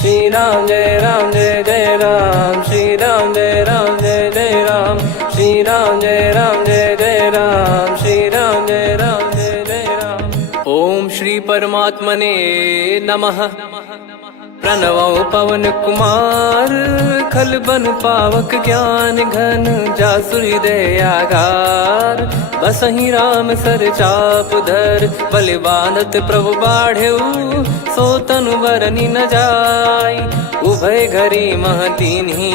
श्री राम जय जय राम, श्री राम जय जय राम, श्री राम जय जय राम, श्री राम जय जय राम। ओम श्री परमात्मने नमः। प्रणवो पवन कुमार, खल बन पावक ज्ञान घन, जासु हृदय आगार। बसहि राम सर चाप धर, बलि बांधत प्रभु बाढ़ेऊ, सो तनु बरनि न जाय। उभय घरी महतीन्ही,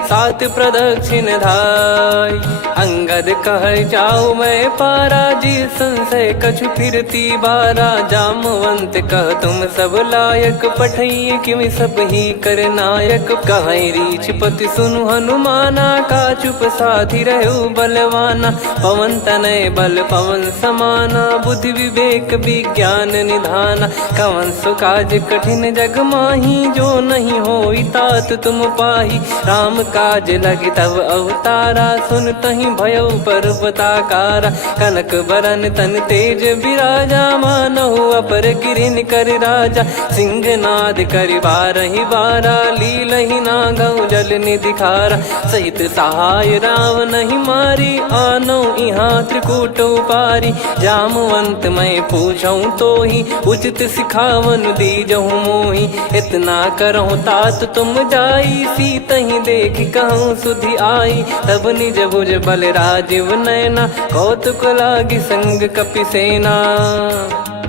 सात प्रदक्षिण धाय। अंगद कह जाऊ मैं पारा, जी संशय कछु फिरती बारा। जामवंत कह तुम सब लायक, पठई किमि सब ही कर नायक। कहीं रीछ पति सुनु हनुमाना, का चुप साधि रहु बलवाना। पवन तनय बल पवन समाना, बुद्धि विवेक विज्ञान निधाना। कवन सो काज कठिन जग माही, जो नहीं होई तात तुम पाही। राम काज लगी तब अवतारा, सुन तहि भयउ पर्वताकारा। कनक बरन तन तेज बिराजा, मानहु अपर गिरिन कर राजा। सिंहनाद करि बारहि बारा, लीलहि नागौ जल निधि खारा। सहित सहाय राम नहीं मारी, आनो इहाँ त्रिकूट उपारी। जामवंत मैं पूछऊँ तोहि, उचित सिखावन दीजहु मोहि। इतना करहु तात तुम जाई, सीतहि देख कहूँ सुधि आई। तब निज भुज बल राजीव नयना, कौतुक लागी संग कपिसेना।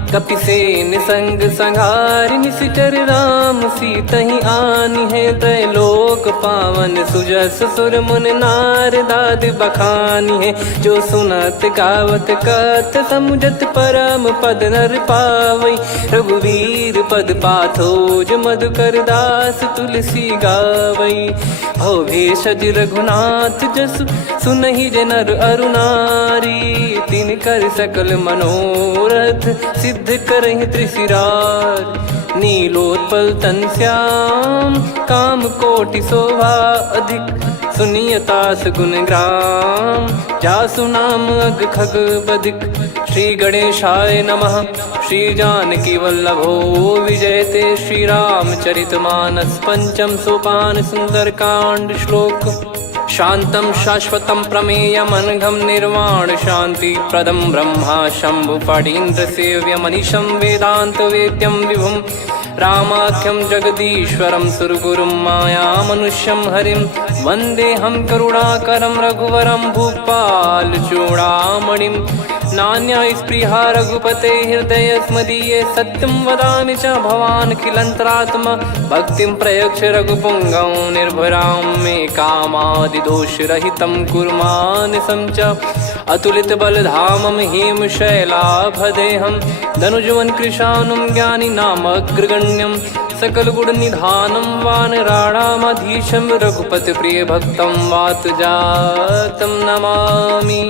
कपिसेन संग संघारि, निशिचर राम सीतहि आनी है। त्रैलोक पावन सुजस सुर मुन नार, दाद बखानी है। जो सुनत गावत कथ, समुझत परम पद नर पावई। रघुवीर पद पाथोज, मधुकर दास तुलसी गावई। भव भेषज रघुनाथ जसु, सुनहि जे नर अरु नारी। तिन कर सकल मनोरथ, सिद्ध करहि त्रिशिरार। नीलोत्पल तन श्याम, काम कोटि शोभा अधिक। सुनियतास गुण ग्राम, जासु नाम अग खग बदिक। श्री गणेशाय नमः। श्री जानकी वल्लभो विजयते, श्री रामचरित मानस। पंचम सोपान सुंदर कांड श्लोक। शांतं शाश्वतं प्रमेयमनघं, निर्वाण शांति प्रदं ब्रह्मा शंभु फणीन्द्र सेव्यमनिशं। वेदांत वेद्यं विभुं रामाख्यं जगदीश्वरं, सुरगुरुं माया मनुष्यं हरिं। वन्देऽहं करुणाकरं रघुवरं, भूपाल चूडामणिं। नान्या स्पृहा रघुपते हृदय स्मदीये, सत्यं वदामि च भवान् खिलन्तरात्मा। भक्तिं प्रयच्छ रघुपुङ्गं, निर्भरां मे कामादिदोषरहितं कुर्मानिसं च। अतुलित बलधामं हेमशैलाभदेहं, धनुजवन कृशानुं ज्ञानी नामग्रगण्यं। सकल गुण निधानं वानराणामधीशं, रघुपति प्रिय भक्तं वातजातं नमामि।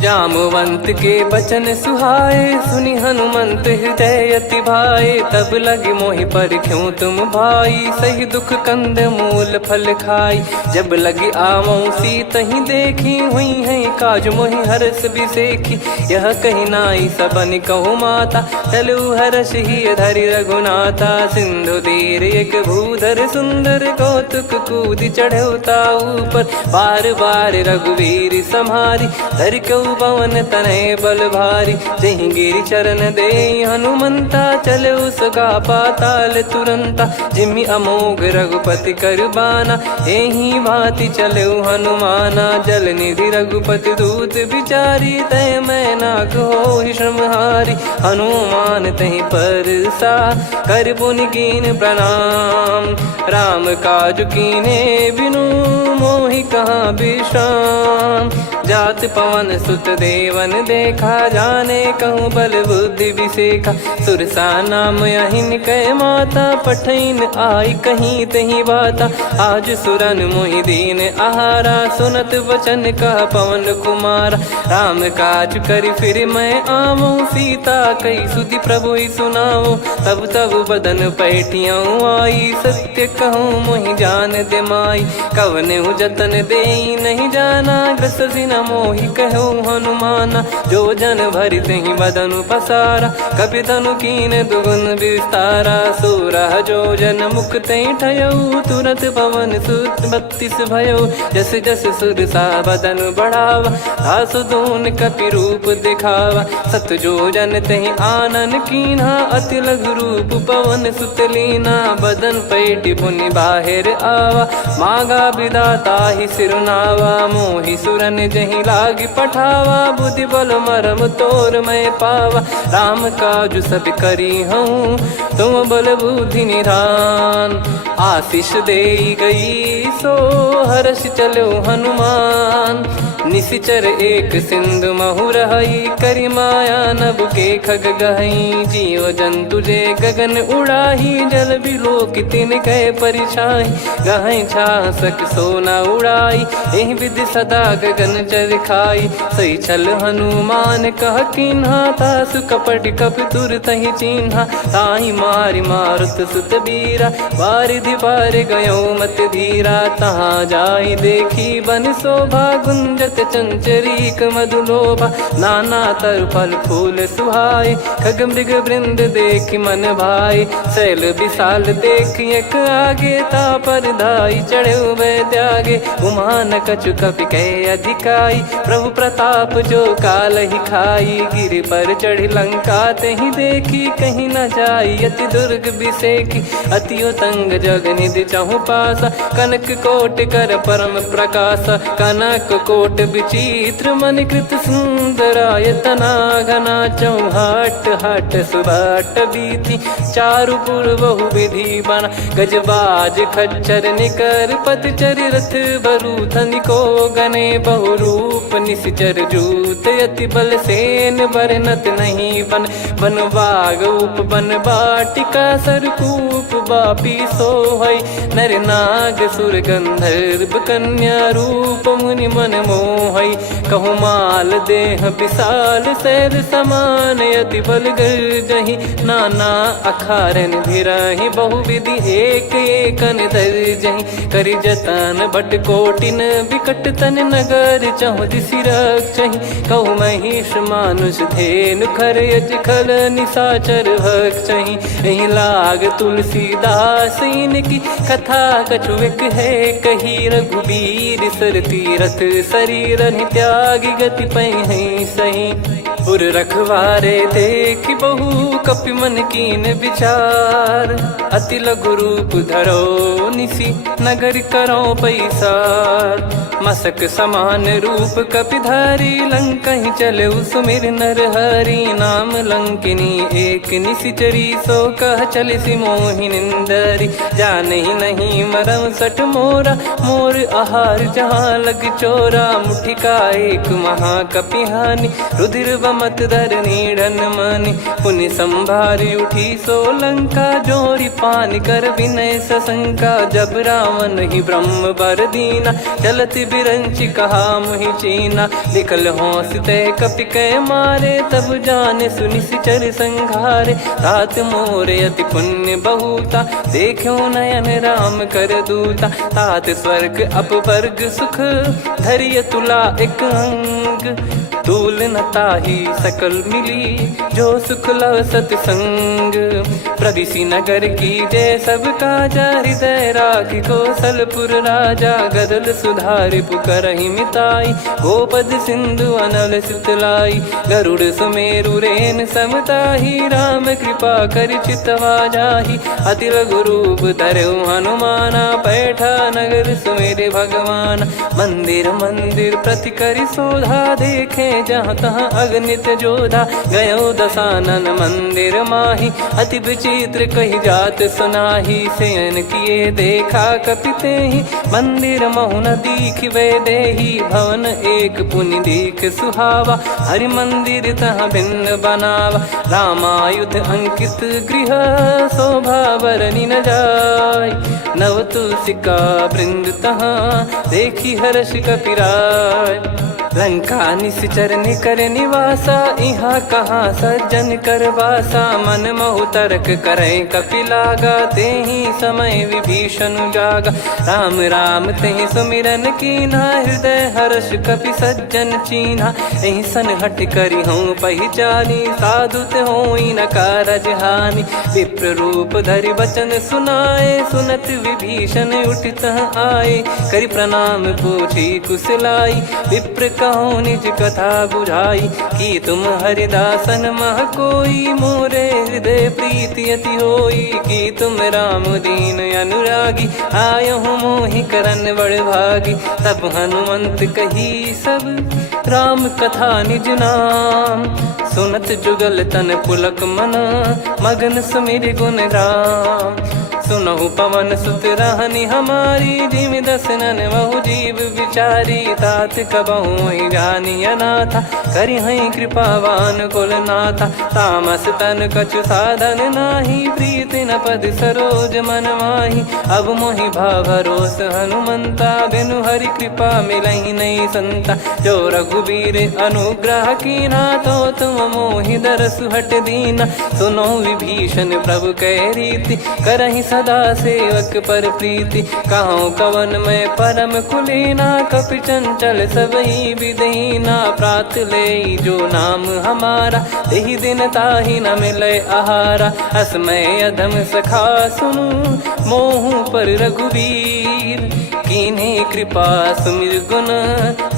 जामवंत के बचन सुहाए, सुनि हनुमंत हृदय अति भाए। तब लगे मोहि पर क्यों तुम भाई, सही दुख कंद मूल फल खाई। जब लगे आवऊं सीतहि देखी, हुई है काज मोहि हरस बिसेखी। यह कही नाई सबन कहु माता, चलु हरष ही धरि रघुनाथा। सिंधु तीर एक भूधर सुंदर, कौतुक कूद चढ़ौता ऊपर। बार बार रघुवीर सम्हारी, धर कऊ पवन तनय बल भारी। जहि गिरि चरण दे हनुमंता, चले उसका पाताल तुरंता। जिमि अमोघ रघुपति कर बाना, एहि भांति चले हनुमाना। जल निधि रघुपति दूत बिचारी, तय मैं नाग होहि श्रमहारी। हनुमान तहि परसा, कर पुनि कीन प्रणाम। राम काज कीने बिनु, मोहि कहाँ विश्राम। जात पवन सुत देवन देखा, जाने कहूँ बल बुद्धि विसेखा। सुरसा नाम अहिन कै माता, पठैन आई कहीं तही बाता। आज सुरन मोहि दीन आहारा, सुनत वचन कह पवन कुमारा। राम काज करि फिर मैं आवऊं, सीता कई सुधि प्रभु ही सुनाओ। तब तब बदन पैठियाँ आई, सत्य कहूँ मोहि जान दे माई। कवने जतन दे नहीं जाना, ग्रसि न मोहि कहो हनुमाना। जो जन भरि तेहि बदनु पसारा, कपि तनु कीन दुगुन विस्तारा। सोरा जो जन मुख तेहि ठयऊ, तुरत पवन सुत 32 भयऊ। जस जस सुरसा बदन बढ़ावा, आसु दून कपि रूप दिखावा। सत जो जन तेहि आनन कीन्हा, अति लघु रूप पवन सुत लीना। बदन पैटि पुनि बाहिर आवा, मागा विधाता ही सिरुनावा। मोहि सुरन जहि लागी पठावा, बुद्धि बल मरम तोर मैं पावा। राम काजु सब करी हूँ, तुम बल बुद्धि निधान। आशीष देई गई सो हर्ष चलो हनुमान। निशिचर एक सिंधु महु रहई, करी माया नभ के खग गहई। जीव जंतु जे गगन उड़ाही, जल बिलोक तिन कह परिछाई। गहई छासक सोना उड़ाई, एहि विधि सदा गगन चर खाई। सही छल हनुमान कह कीन्हा, तासु कपट कप तुर तहि चिन्हा। ताहि मारि मारुत सुत बीरा, वारिधि पार गयो मत धीरा। तहाँ जाई देखी बन शोभा, गुंजत चंचरीक मधुलोभा। नाना तर फल फूल सुहाए, खग मृग वृंद देख मन भाई। शैल विशाल देख एक आगे, तापर धाई चढ़े वै त्यागे। उमान कछु कपि कह अधिकाई, प्रभु प्रताप जो काल ही खाई। गिर पर चढ़ी लंका तेहि देखी, कहीं न जाई अति दुर्ग बिसेकी। अति उतंग जग निधि चहु पासा, कनक कोट कर परम प्रकाश। कनक कोट विचित्र मन कृत सुंदरायतना। घना चौहाट हाट सुबाट बीती, चारु पुर बहु विधि बना। गजबाज खच्चर निकर पतचर, रथ बरु धनिको गने। बहु रूप निशिचर जूत, अति बल सेन बरनत नहीं बन। बन बाग उप बन बाटिका, सरकूप बापी सोहई। नर नाग सुर गंधर्व कन्या, रूप मुनि मन मोहई। कहु माल देह विशाल, शैल समान अति बल गर्जहि। नाना अखारन भिरहि, बहु विधि एक एकन दर्जहि। करि जतन बट कोटिन, बिकट तन नगर चहु दिसि रक्षहि। कहु महिष मानुष धेनु, खर यज खल निशाचर भक्षहि। एहि लाग तुलसीदास इनकी, कथा कछु एक है कही। रघुबीर सर तीरथ शरीर, त्यागी गति पै सही। पुर रखवारे देख बहु, कपि मन कीन विचार। अति लघु रूप धरो निसी, नगर करो पैसार। मसक समान रूप कपि धारी, लंकहि चले सुमिर नर हरि। नाम लंकिनी एक निशिचरी, सो कह चलिसि मोहि निंदरी। जानहि नहीं मरम सठ मोरा, मोर आहार जहाँ लग चोरा। मुठिका एक महाकपिहानि, रुधिर बमत धरनी ढन मानि। पुनि संभारी उठी सो लंका, जोरी पान कर विनय सशंका। जब रावण ही ब्रह्म बर दीना, चलत बिरंचि कहा मुहि चीना। लिखल होंस ते कपि कै मारे, तब जाने सुनिशिचर संघारे। तात मोरे अति पुण्य बहुता, देखो नयन राम कर दूता। तात स्वर्ग अपवर्ग सुख, धरिय तुला एक अंग। तूल न ताहि सकल मिली, जो सुख लव सतसंग। प्रविशि नगर की जय सब काजा, हृदय राखि कौशलपुर राजा। गदल सुधारि पुकरहि मिताई, गोपद सिंधु अनल सितलाई। गरुड़ सुमेरु रेन समताहि, राम कृपा करि चितवा जाहि। अति लघु रूप धरऊ हनुमाना, पैठा नगर सुमेरे भगवान। मंदिर मंदिर प्रति करि शोधा, देखे जहाँ तहाँ अगणित जोधा। गयो दशानन मंदिर माही, अति विचित्र कही जात सुनाही। शयन किए देखा कपि तेहि, मंदिर महु न दीखिबे देहि। भवन एक पुनि दीख सुहावा, हरि मंदिर तहाँ भिन्न बनावा। रामायुध अंकित गृह, शोभा बरनि न जाय। नव तुलसी का वृंद तहाँ, देखी हर्ष कपिराय। लंका निश्चर निकर निवासा, इहा कहाँ सज्जन कर वासा। मन महु तर्क करे कपिलागा, तेहि समय विभीषण जागा। राम राम तेहि सुमिरन कीन्हा, हृदय हर्ष कपि सज्जन चीन्हा। एहि सन हट करि हूँ पहिचानी, साधु ते होई न कारज हानि। विप्र रूप धरि वचन सुनाए, सुनत विभीषण उठित आए। करि प्रणाम पूछी कुशलाई, विप्र कहो निज कथा बुझाई। कि तुम हरिदासन मह कोई, मोरे हृदय प्रीति अति होई। कि तुम राम दीन अनुरागी, आयहु मोहि करन बड़ भागी। तब हनुमंत कही सब राम कथा निज नाम, सुनत जुगल तन पुलक मना, मगन सुमिर गुण राम। सुनहु पवन सुत रहनी हमारी, जिमि दसनन महु जीव विचारी। तात कबहु ही जानी अनाथा, करि हई कृपावान कुल नाथा। तामस तन कछु साधन नाही, प्रीति न पद सरोज मन माही। अब मोहि भरोस हनुमंता, बिनु हरि कृपा मिलहि नहीं संता। जो रघुबीर अनुग्रह कीन्हा, तो तुम मोहि दरसु हट दीना। सुनो विभीषण प्रभु कह रीति, करहि सदा सेवक पर प्रीति। कहूँ कवन में परम कुलीना, कपि चंचल सबही विदहीना। प्रात ले जो नाम हमारा, तेहि दिन ताहि न मिले आहारा। असमय अधम सखा सुनु, मोहु पर रघुवीर। कीन्हे कृपा सुमिर गुण,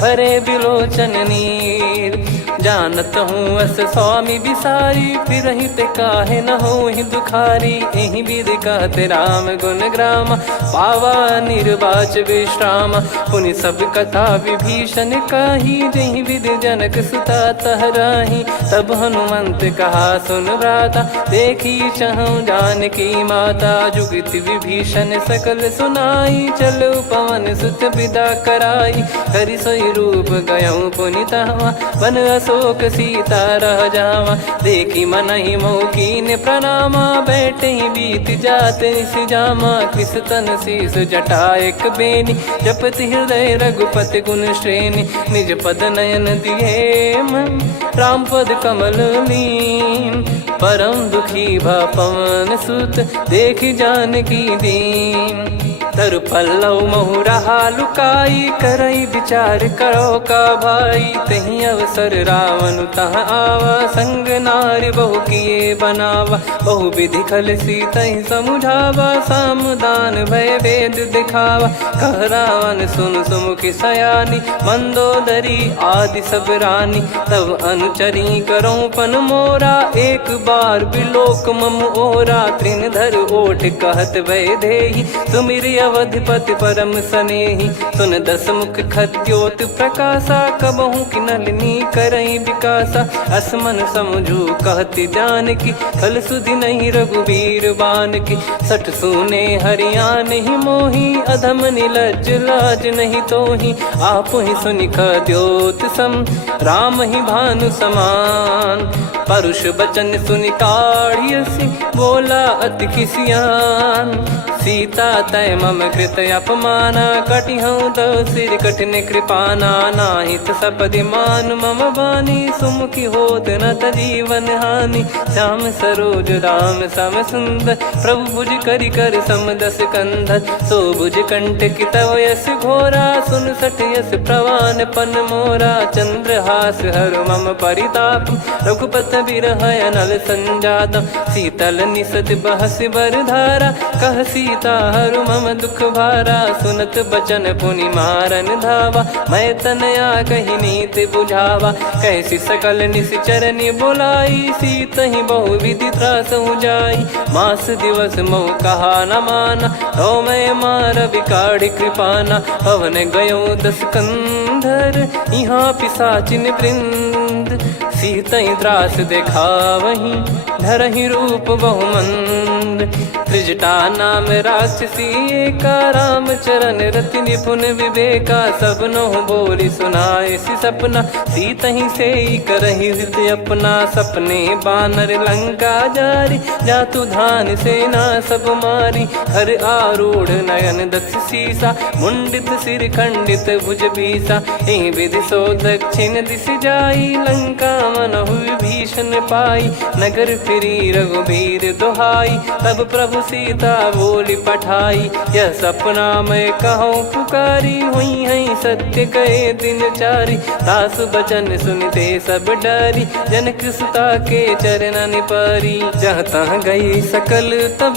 भरे बिलोचन नीर। जानत हूँ अस स्वामी बिसारी, फिरहि ते काहे न होहि दुखारी। एहि विधि कहते राम गुण ग्राम, पावा निर्वाच विश्राम। पुनि सब कथा विभीषण काही, जहि विधि जनक सुता तहराही। तब हनुमंत कहा सुन भ्राता, देखी चहु जानकी माता। जुगति विभीषण सकल सुनाई, चलो पवन सुत विदा कराई। करि सोई रूप गयऊँ पुनि तहवा, वन अशोक सीता रह जावा। देखी मनहि मोह कीन्ह प्रणामा, बैठे ही बीत जात निस जामा। कृस तन शीस जटा एक बेनी, जपति हृदय रघुपति गुण श्रेणी। निज पद नयन दिए मन, राम पद कमल लीन। परम दुखी भा पवन सुत, देखि जानकी दीन। तरु पल्लव महु रहा लुकाई, करई विचार करो का भाई। तहि अवसर रावण तह आवा, संग नारी बहु किए बनावा। बहु विधि खल सीतहि समुझावा, सामदान भय वेद दिखावा। कह रावण सुन सुमुखि सयानी, मंदोदरी आदि सब रानी। तब अनुचरी करो पन मोरा, एक बार बिलोक मम ओरा। तृण धर ओठ कहत भय देहि, सुमिर अवधिपति परम सनेहि। सुन दस मुख खद्योत प्रकाशा, कबहु कि नलिनी करई विकासा। असमन समझू कहति जानकी, खल सुधि नहीं रघुवीर बानकी। सठ सुने हरियाण ही मोही, अधम निलज्ज लाज नहीं तोही। आप ही सुनि खद्योत सम, राम ही भानु समान। परुष बचन सुनि काढ़ियसि, बोला अति किसियान। सीता तय मम कृत अपमाना, कटिहऊँ तो सिर कठिन कृपाना। नाहित सपदि मान मम बानी, सुमुखी होत न जीवन हानि। श्याम सरोज राम सम सुंदर, प्रभु भुज करि कर सम दस कंधर। सो भुज कंठ की तव यस घोरा, सुन सठ यस प्रवान पन मोरा। चंद्रहास हर मम परिताप, रघुपत बिरह अनल संजात। शीतल निसत बहस बर धारा, कह सीता हरु मम दुख भारा। सुनत बचन पुनि मारन धावा, मैं तनया कही नीति बुझावा। कैसी सकल निश्चरनि बुलाई, सीतहि बहु विधि त्रासहु जाई। मास दिवस मोह कहा न माना, तो मैं मार बिकाढ़ि कृपाना। पवन गयो दस कंधर, यहाँ पिशाचिन वृंद। मंद, सीतई त्रास देखावहीं धरहि रूप बहुमंद। त्रिजटा नाम राक्षसी एका, राम चरण रति निपुण विवेका। सबनो बोली सुनाए सि सपना, सीतहि से करहि हृत अपना। सपने बानर लंका जारी, जातु धान सेना सब मारी। हर आरूढ़ नयन दक्ष सीसा, मुंडित सिर खंडित भुज बीसा। ए विधि सो दक्षिण दिश जाई, लंका मनहु भीषण पाई। नगर फिरी रघुबीर दुहाई, तब प्रभु सीता बोली पठाई। यह सपना मैं कहूँ पुकारी, हुई है सत्य कहे दिन चारी। दास बचन सुनते सब डरी, जनक सुता के चरण परी। जहाँ तहाँ गई सकल तब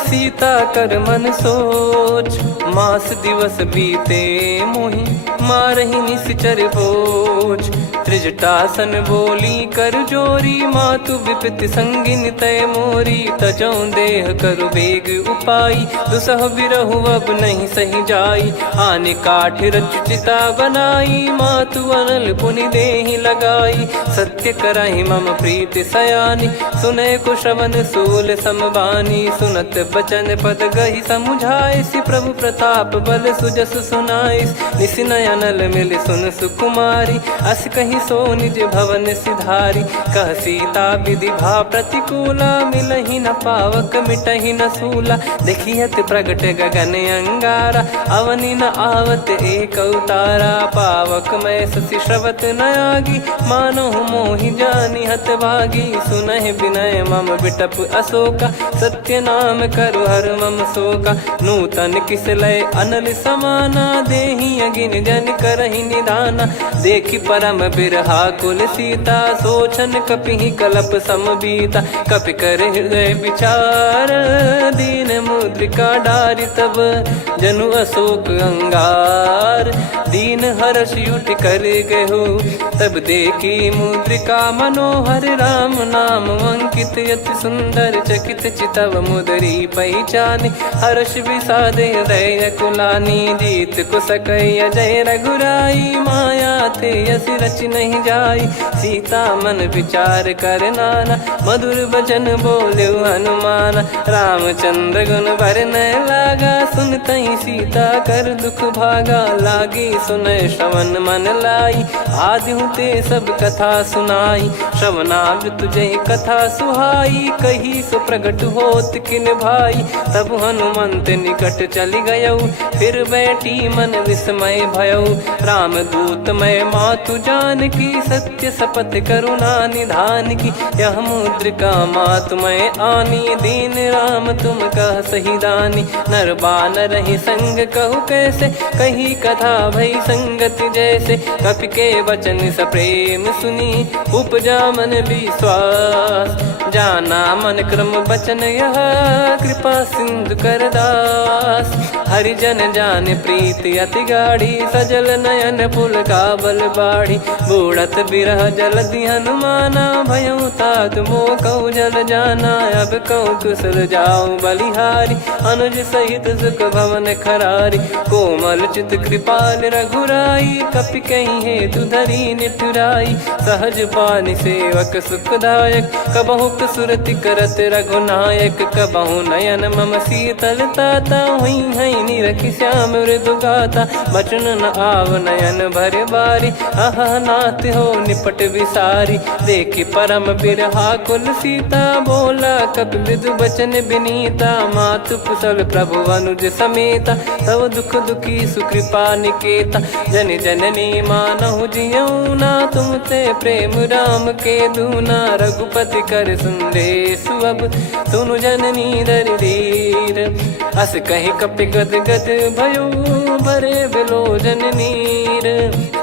सीता कर मन सोच। मास दिवस बीते मोहि मारहि निश्चर बोझ। त्रिजटासन बोली कर जोरी, मातु विपत्ति संगिन तय मोरी। तजौ देह करु बेग उपाई, दुसह बिरहु अब नहीं सही जाई। आने काठ रचिता बनाई, मातु अनल पुनि देहि लगाई। सत्य करहि मम प्रीति सयानी, सुनय को श्रवण सूल समबानी। सुनत बचन पद गहि समुझाए, सि प्रभु प्रताप बल सुजस सुनाइस। निस नयनल मिल सुन सुकुमारी, अस कहि सो निज भवन सिधारी। कह सीता विधि भा प्रतिकूला, मिलहि न पावक मिटहि न सूला। देखियत प्रगट गगन अंगारा, अवनि न आवत एक अवतारा। पावक मैं शशि श्रवत न आगी, मानो मोहि जानि हत भागी। सुनहि विनय मम बिटप अशोका, सत्य नाम करु हर मम शोका। नूतन किस लय अनल समाना, देहि अगिन जन करहि निदाना। देखि परम बिरहा कुल सीता, सोचन कपिहि कलप समबीता। कपि कर हृदय विचार, दीन मुद्रिका डारि तब जनु अशोक अंगार। दीन हर्ष उठ कर गहु, तब देखी मुद्रिका मनोहर। राम नाम अंकित अति सुंदर, चकित चितव मुदरी पहचान। हर्ष विषाद हृदय कुलानी, जीत को सकय जय रघुराई। माया थे यस रच नहीं जाई, सीता मन विचार कर नाना। मधुर बचन बोले हनुमान, रामचंद्र गुण बरनै लागा। सुनतहि सीता कर दुख भागा, लागी सुनय श्रवण मन लाई। आदिहु ते सब कथा सुनाई, श्रवणामृत जय कथा सुहाई। कही सो प्रगट होत किन भाई, तब हनुमंत निकट चली गयौ। फिर बैठी मन विस्मय भयौ, राम दूत मैं मातु जानकी। सत्य शपथ करुणा निधान की, यह मुद्रिका मातु मैं आनी। दीन राम तुम कह सही दानी, नर बानर ही संग कहु कैसे। कही कथा भई संगति जैसे, कपि के वचन सप्रेम सुनी। उपजा मन विश्वास, जाना मन क्रम बचन यह। कृपा सिंधु कर दास, हरिजन जान प्रीति अति गाढ़ी। सजल नयन पुल काबल बाढ़ी, बूढ़त बिरह जल दी हनुमाना। भयउ तात मोह कहु जल जाना, अब कहु कुशल जाऊं बलिहारी। अनुज सहित सुख भवन खरारी, कोमल चित कृपाल रघुराई। कपि कहीं हेतु धरी निठुराई, सहज पानि सेवक सुखदायक। कबहु सुरति करत रघुनायक, कबहु नयन मम शीतल ताता। हुई है निरखि श्याम मृदु गाता, बचन न आव नयन भर बारी। आहा नाथ हो निपट विसारी, देखि परम बिरहा कुल सीता। बोला कपि मृदु बचन बिनीता, मातु कुशल प्रभु अनुज समेता। तव दुख दुखी सुकृपा निकेता, जन जननी मानहु जियऊ ना। तुम ते प्रेम राम के दूना, रघुपति कर संदेश अब सुनु जननी दर धीर। अस कहि कपि गद गद भयो, भरे बिलोचन नीर।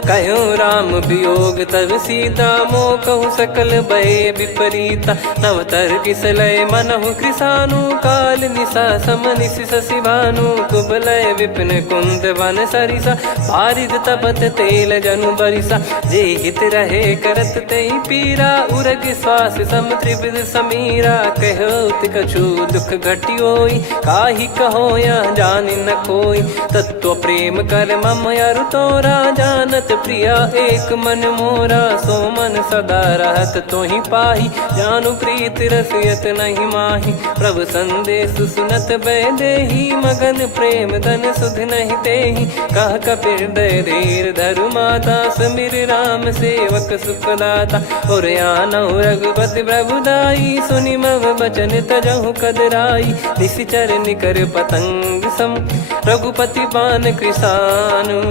कहो राम वियोग तब सीता, मोह कहु सकल भय विपरीता। नवतर किसलय मनहु कृसानु, काल निशा समनिशि शशि भानु। कुबलय विपिन कुंद वन सरिसा, पारिद तपत तेल जनु बरिसा। जे हित रहे करत तेहि पीरा, उरग श्वास सम त्रिविध समीरा। कहो कछु दुख घटियोई, काहि कहो या जान न कोई। तत्व प्रेम कर मम अरु तोरा, जानत प्रिया एक मन मोरा। सो मन सदा रहत तो ही पाही, जानु प्रीत रसियत नहीं माही। प्रभु संदेश सुनत बैदेही, मगन प्रेम धन सुध नहीं तेही। कह कपिर दय धीर धरु माता, समिर राम सेवक सुखदाता। और आनौ रघुपति प्रभुदाई, सुनि मव बचन तजहु कदराई। निशिचर निकर पतंग सम, रघुपति पान कृसानु।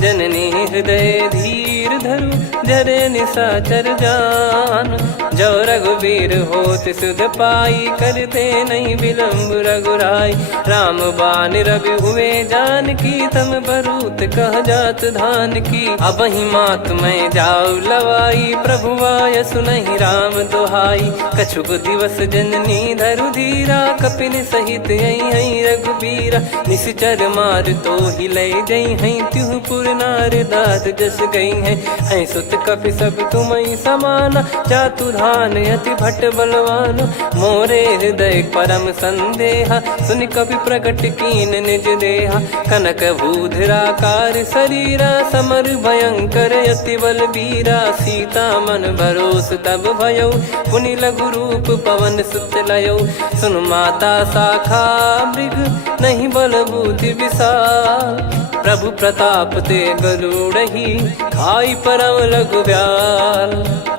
जननी हृदय धीर धरु, जरे निशाचर जान। जो रघुवीर होत सुध पाई, करते नहीं विलम्ब रघुराई। राम बान रवि हुए जानकी, तम बरूत कह जात धान की। अब ही मात मैं जाऊ लवाई, प्रभु आय सुनहि राम दोहाई। कछुक दिवस जननी धरु धीरा, कपिन सहित यही रघुबीरा। निशिचर मार तो ही ले जई हैं, त्युह पुर नार दाद जस गई हैं। सुत कपि सब तुमहि समाना, जातु धान अति भट बलवान। मोरे हृदय परम संदेहा, सुनि कपि प्रकट कीन निज देहा। कनक भूधराकार शरीरा, समर भयंकर अति बलबीरा। सीता मन भरोस तब भयउ, पुनि लघु रूप पवन सुत लयउ। सुन माता शाखा मृग, नहीं बल बुद्धि विशाल। प्रभु प्रताप ते गरुड़ही, खाई परम लघु ब्याल।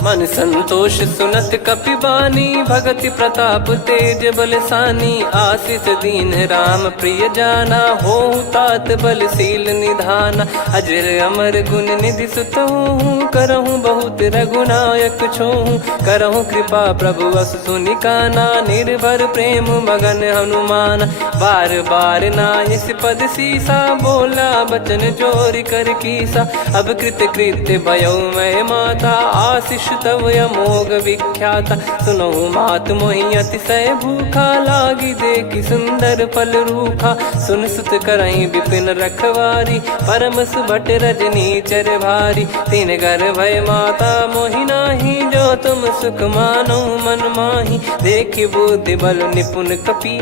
मन संतोष सुनत कपि बानी, भगति प्रताप तेज बलसानी। आशीष दीन राम प्रिय जाना, होहु तात बलशील निधाना। अजर अमर गुण निधि सुतहु, करहु बहुत रघुनायक छोहु। करहु कृपा प्रभु अस सुनि काना, निर्भर प्रेम मगन हनुमान। बार बार नायस पद सीसा, बोला बचन चोरी कर कीसा। अब कृत कृत्य भयउ मैं माता, आशीष तव अमोघ विख्याता। सुनहु मात मोहि अतिशय भूखा, लागी देखि सुंदर फल रूखा। सुन सुत करहि विपिन रखवारी, परम सुभट रजनी चर भारी। तीन घर भय माता मोहि नाही, जो तुम सुख मानो मन माही। देखि बुद्धि बल निपुण कपि,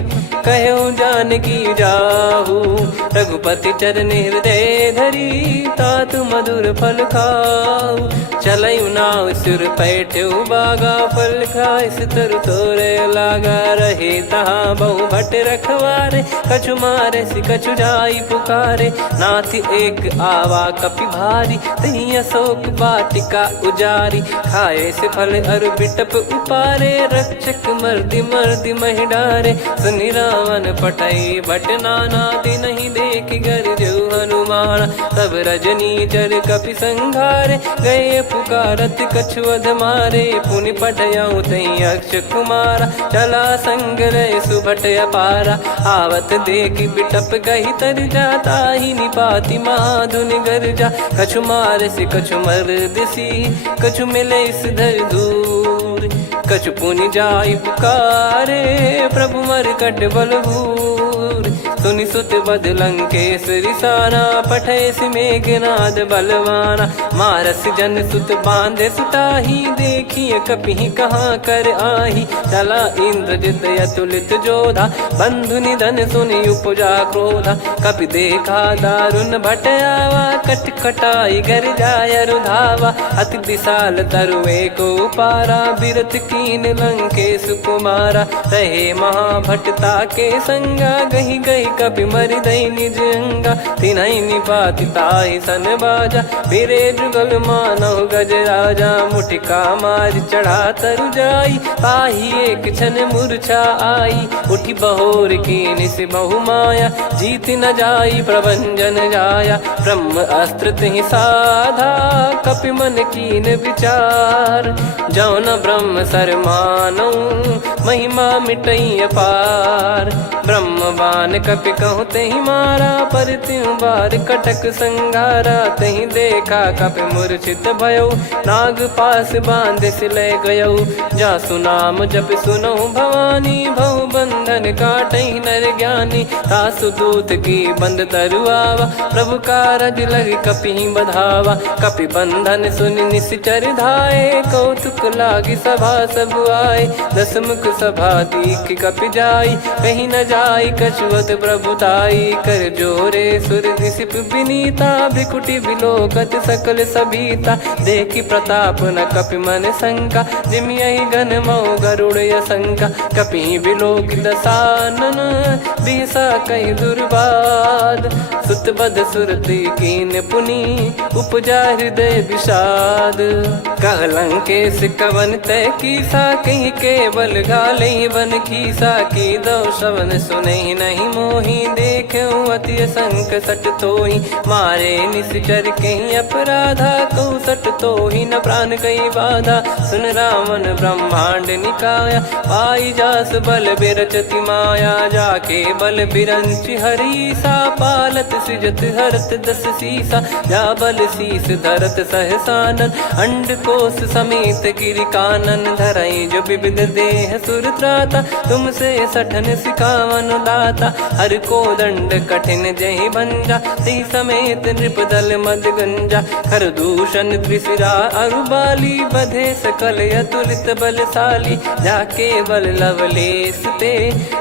कहु जानकी जाहु। रघुपति चरण हृदय धरी, तात मधुर फल खाऊ। चलयु नाव सुर पैठ्यु बागा, फल खाइस तरु तोरे लागा। रहे तहाँ बहु भट रखवारे, कछु मारे सि कछु जाई पुकारे। नाथ एक आवा कपि भारी, तही अशोक वाटिका उजारी। खाए से फल अरु बिटप उपारे, रक्षक मर्दि मर्दि महि डारे। सुनि रावण पटई भट नाना, तिनहि देखि गरजु हनुमान। तब रजनी चर कपि संघारे, गए पुकारत कछु अध मारे। पुनि पटयउ तई अक्ष कुमारा, चला संग रहे सुभट अपारा। आवत देखि बिटप गही तर जाता, ही निपाति महाधुनि गर्जा। कछु मार से कछु मर्दिसी, कछु मिले इस धर दूर। कछु पुनि जाई पुकारे, प्रभु मरकट बलभूर। सुनि सुत बद लंकेश्वरी साना, पठय मेघनाद बलवाना। मारस जन सुत बांधे सुताही, देखिए कपि कहाँ कर आही। चला इंद्रजित अतुलित जोधा, बंधु निधन सुनि उपजा क्रोधा। कपि देखा दारुण भट आवा, कट कटाई गर जाय रुधावा। अति विशाल तरुए को पारा, बिरत कीन लंकेश कुमारा। रहे महाभटता के संगा, गही गही कपि मरि दई निज अंगा। तिन्हि निपाति ताहि सन बाजा, फिरे जुगल मानव गज राजा। मुटिका मार चढ़ा तरु जाई, ताहि एक क्षण मूर्छा आई। उठि बहोर कीन से बहु माया, जीत न जाई प्रभंजन जाया। ब्रह्म अस्त्र तिहि साधा, कपि मन कीन विचार। जौ न ब्रह्म सर मानौ, महिमा मिटई अपार। ब्रह्म बान कपि कहु तहि मारा, पर त्यों बार कटक संगारा। तहि देखा कपि मूर्छित भयउ, नाग पास बांध सिले गयउ। जासु नाम जप सुनहु भवानी, भव बंधन काटहि नर ज्ञानी। तासु दूत की बंद तरुआवा, प्रभु कारज लग कपि बधावा। कपि बंधन सुनि निश्चर धाये, कौतुक लागी सभा सब आए। दस मुख सभा दीख कपि जाई, कहीं न जाई कछुवत प्रभुताई। कर जोरे सुर दिसिप विनीता, भ्रिकुटि बिलोकत सकल सबीता। देखि प्रताप न कपि मन शंका, जिमियहि गन मऊ गरुड़ असंका। कपि बिलोक दसानन, बिहसा कहि दुर्वाद। सुत बध सुरति कीन पुनि, उपजा हृदय विषाद। कहलंकेश कवन तय कीसा, कहीं केवल गाले बन खीसा। की दो श्रवण सुने नहीं मोही, देखे अति संक सट तोही। मारे निश्चर कहीं अपराधा, कहूँ सट तोही न प्राण कहीं बाधा। सुन रावण ब्रह्मांड निकाया, पाई जास बल बिरचति माया। जाके बल बिरंच हरीसा, पालत सृजत हरत दस सीसा। जा बल शीस धरत सहसानन, अंड कोश समेत गिरि कानन। धरई जो विविध देह सुर त्राता, तुमसे सठन सिखावन दाता। हर को दंड कठिन जहि भंजा, ती समेत नृप दल मद गंजा। खर दूषण त्रिशिरा अरुबाली, बधे सकल अतुलित बलशाली। जाके बल लवलेस ते,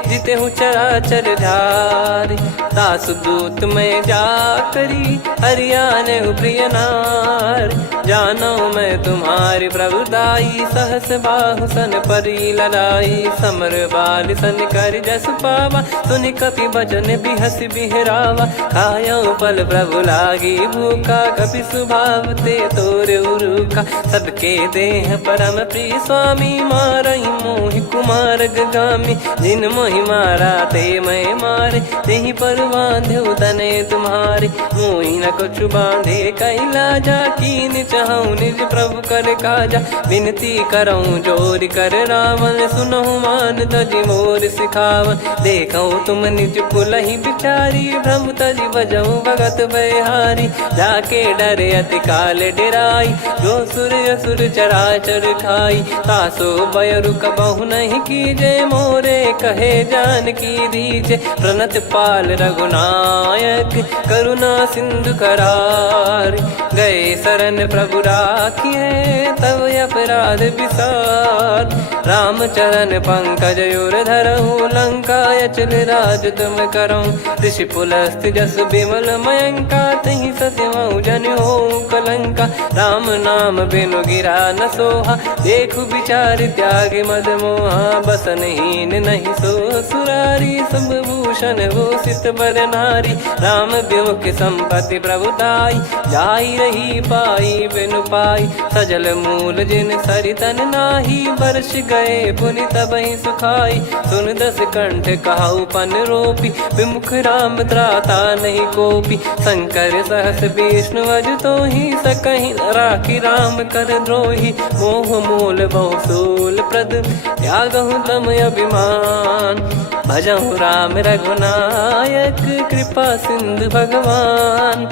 जिते हूँ चराचर धारी। दास दूत में जा करी, हरियाने प्रिय नार। जानो मैं तुम्हारी प्रभुताई, सहस बाहु सन परी लड़ाई। समर बाल सन कर जस पावा, सुनि कपि भजन बिहस बिहरावा। खायो पल प्रभु लागी भूखा, कपि स्वभाव ते तोर उरुखा। सबके देह परम प्रिय स्वामी, मारई मोहि कुमार गगामी। जिन मोहि मारा ते मैं मारे, तेहि पर बांधो तने तुम्हारे। मोहि न कुछ बांधे कैलाजा, कीन चाहूँ निज प्रभु कर काजा। विनती करऊँ जोर कर रावण, सुनहु मान तजि मोर सिखावन। देखऊँ तुम निज पुलहि बिचारी, भ्रम तजि बजऊँ भगत बहारी। जाके डरे अति काल डेराई, जो सुर असुर चराचर खाई। तासो बयरु कबहु नहीं कीजे, मोरे कहे जान की दीजे। प्रणत पाल रघुनायक, करुणा सिंधु करार। गए शरण प्रभु राखिए, तब अपराध विसार। राम चरण पंकज उर धरऊँ, लंका अचल राज तुम करऊँ। ऋषि पुलस्त जस विमल मयंका, तहि सत्यमऊ जन हो कलंका। राम नाम बिनु गिरा न सोहा, देखु विचार त्याग मद मोहा। बसनहीन नहीं सो सुरारी, सब भूषण भूषित बर नारी। राम विमुख संपत्ति प्रभुताई, जाई रही पाई बिनु पाई। सजल मूल जिन सरितन नाही, वर्ष गए पुनि तबहि सुखाई। सुन दस कंठ कहाऊ पन रोपी, विमुख राम त्राता नहीं कोपी। शंकर सहस विष्णु अज तोहि, सकहि न राखी राम कर द्रोही। मोह मूल बहु सूल प्रद, त्यागहु तम अभिमान। भजहु राम रघुनायक, कृपा सिंधु भगवान।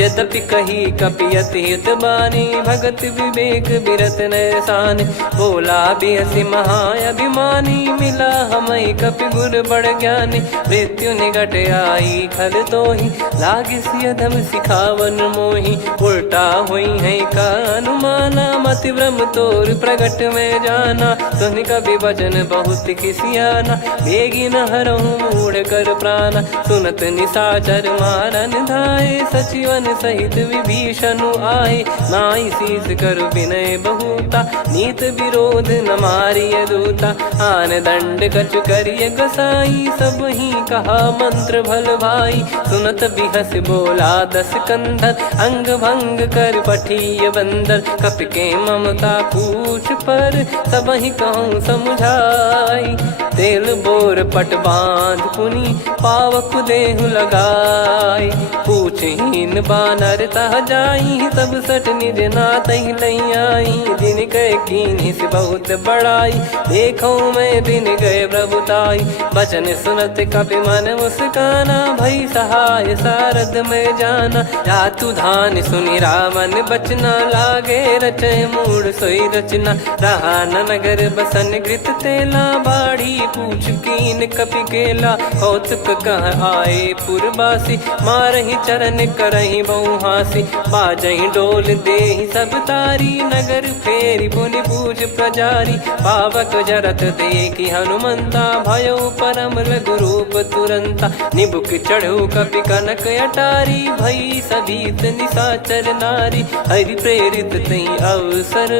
यद्यपि कही कपियति हित बानी, भगत विवेक बिरत नैसान। बोला बिहसि महाअभिमानी, मिला हमई कपि गुर बड़ ज्ञानी। मृत्यु निकट आई खल तोहि, लागिसि अधम सिखावन मोहि। उल्टा हुई है का अनुमाना, मति भ्रम तोर प्रगट में जाना। सुन कवि वचन बहुत खिसियाना, बेगी न हरहु मूढ़ कर प्राणा। सुनत निशाचर मारन धाये, सचिवन सहित विभीषणु आए। नाई शीस कर विनय बहुता, नीत विरोध न मारिय दूता। आन दंड कछु करिय गसाई, सब ही कहा मंत्र भल भाई। सुनत बिहस बोला दस कंधर, अंग भंग कर पठिय बंदर। कपि के ममता पूछ पर, सब ही कहूँ समुझाई। तेल बोर पट बांध पुनि, पावक देहु लगाई। पूछहीन बानर तह जाई, सब सट निज नातहि लई आई। दिन गए कीन्ही से बहुत बड़ाई, देखो मैं दिन गए प्रभुताई। बचन सुनत कपि मन मुस्काना, भई सहाय सारद में जाना। जातु धान सुनि रावण बचना, लागे रचय मूढ़ सोई रचना। रहा न नगर बसन घृत तेला, बाढ़ी पूछ कीन कपि केला कौतुक कह आए पुरबासी मारही चरण करही बहु हासी बाजही डोल देहि सब तारी नगर फेरी पुनि पूज प्रजारी पावक जरत देखी हनुमंता भयो परम लघु रूप तुरंता निबुक चढ़ू कपि कनक अटारी भई सभीत निशाचर नारी हरि प्रेरित तई अवसर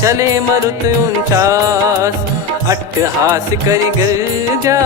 चले मरुत 49 अट्टहास करि गिरजा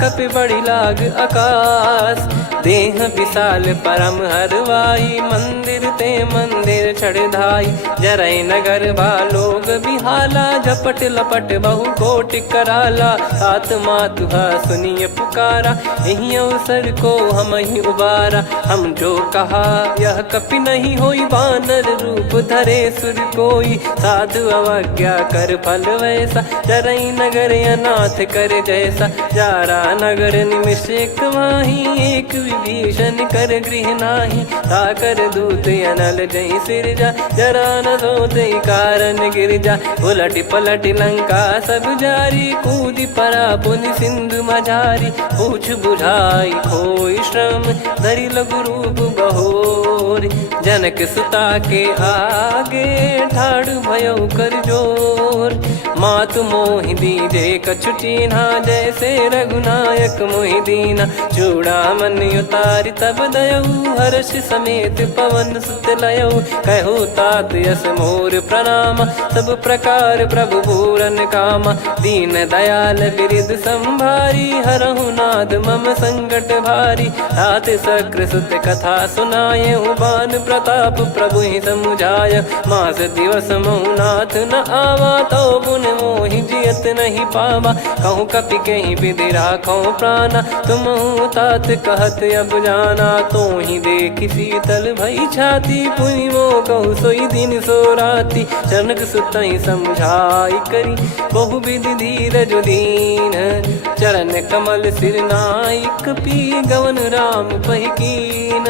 कपि बड़ी लाग आकाश देह विशाल परम हरवाई मंदिर ते मंदिर चढ़ाई जरई नगर बालोग बिहाला झपट लपट बहु कोट कराला सात मातुहा सुनिय पुकारा यही अवसर को हम ही उबारा हम जो कहा यह कपि नहीं होई बानर रूप धरे सुर कोई साधु अवज्ञा कर फल वैसा जरई नगर अनाथ कर जैसा जारा नगर निमिष एक माही एक विभीषण कर गृह नाही ताकर दूत अनल जय सिरजा जरा न सोते कारण गिरजा उलट पलट लंका सब जारी कूदी परा पुनि सिंधु मझारी पूछ बुझाई खोई श्रम धरि लघु रूप बहोरी जनक सुता के आगे ठाड़ भयो कर जोर मातु मोहि दीजे कछु चीन्हा जैसे रघुनायक मोहि दीना चूड़ामन उतारि तब दयऊ हर्ष समेत पवन सुत लयऊ कहु तात यस मोर प्रणाम सब प्रकार प्रभु पूरन कामा दीन दयाल बिरिद संभारी हरहु नाद मम संकट भारी तात सक्र सुत कथा सुनाये बान प्रताप प्रभु ही समुझाय मास दिवस महु नाथ न आवा तो पुन मोहि जियत नहीं पावा कहूँ कपि कहीं विधि राखो प्राणा तुम तात कहत अब जाना तो ही देख शीतल भई छाती पुनि मो कहु सोई दिन सो राती जनक सुतई समझाई करी बहु विधि धीरज दीन चरण कमल सिर नाइक पी गवन राम पहिकीन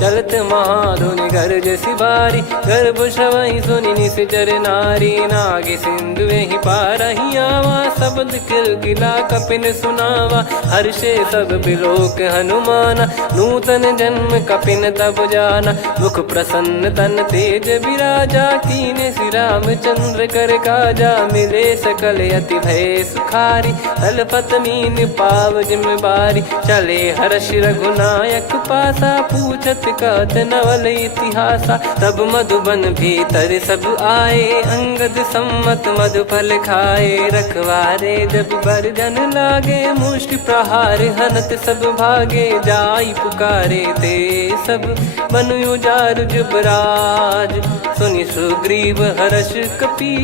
चलत महाधुनि गर्ज सिबारी गर्भ श्रवहि सुनि निश्चर नारी नागे सिंधु ही पारही आवा शब्द किलकिला कपिन सुनावा हर्षे सब बिलोक हनुमाना नूतन जन्म कपिन तब जाना मुख प्रसन्न तन तेज विराजा कीने श्री रामचंद्र कर काजा मिले सकल अति भय सुखारी तलपत मीन पाव जिम्मेवारी चले हर्ष रघुनायक पासा पूछत कहत नवल इतिहासा तब मधुबन भीतर सब आए अंगद सम्मत मधुफल खाए रखवारे जब बरजन लागे मुष्टि प्रहार हनत सब भागे जाई पुकारे ते सब मनु उजार जुबराज सुनि सुग्रीव हर्ष कपि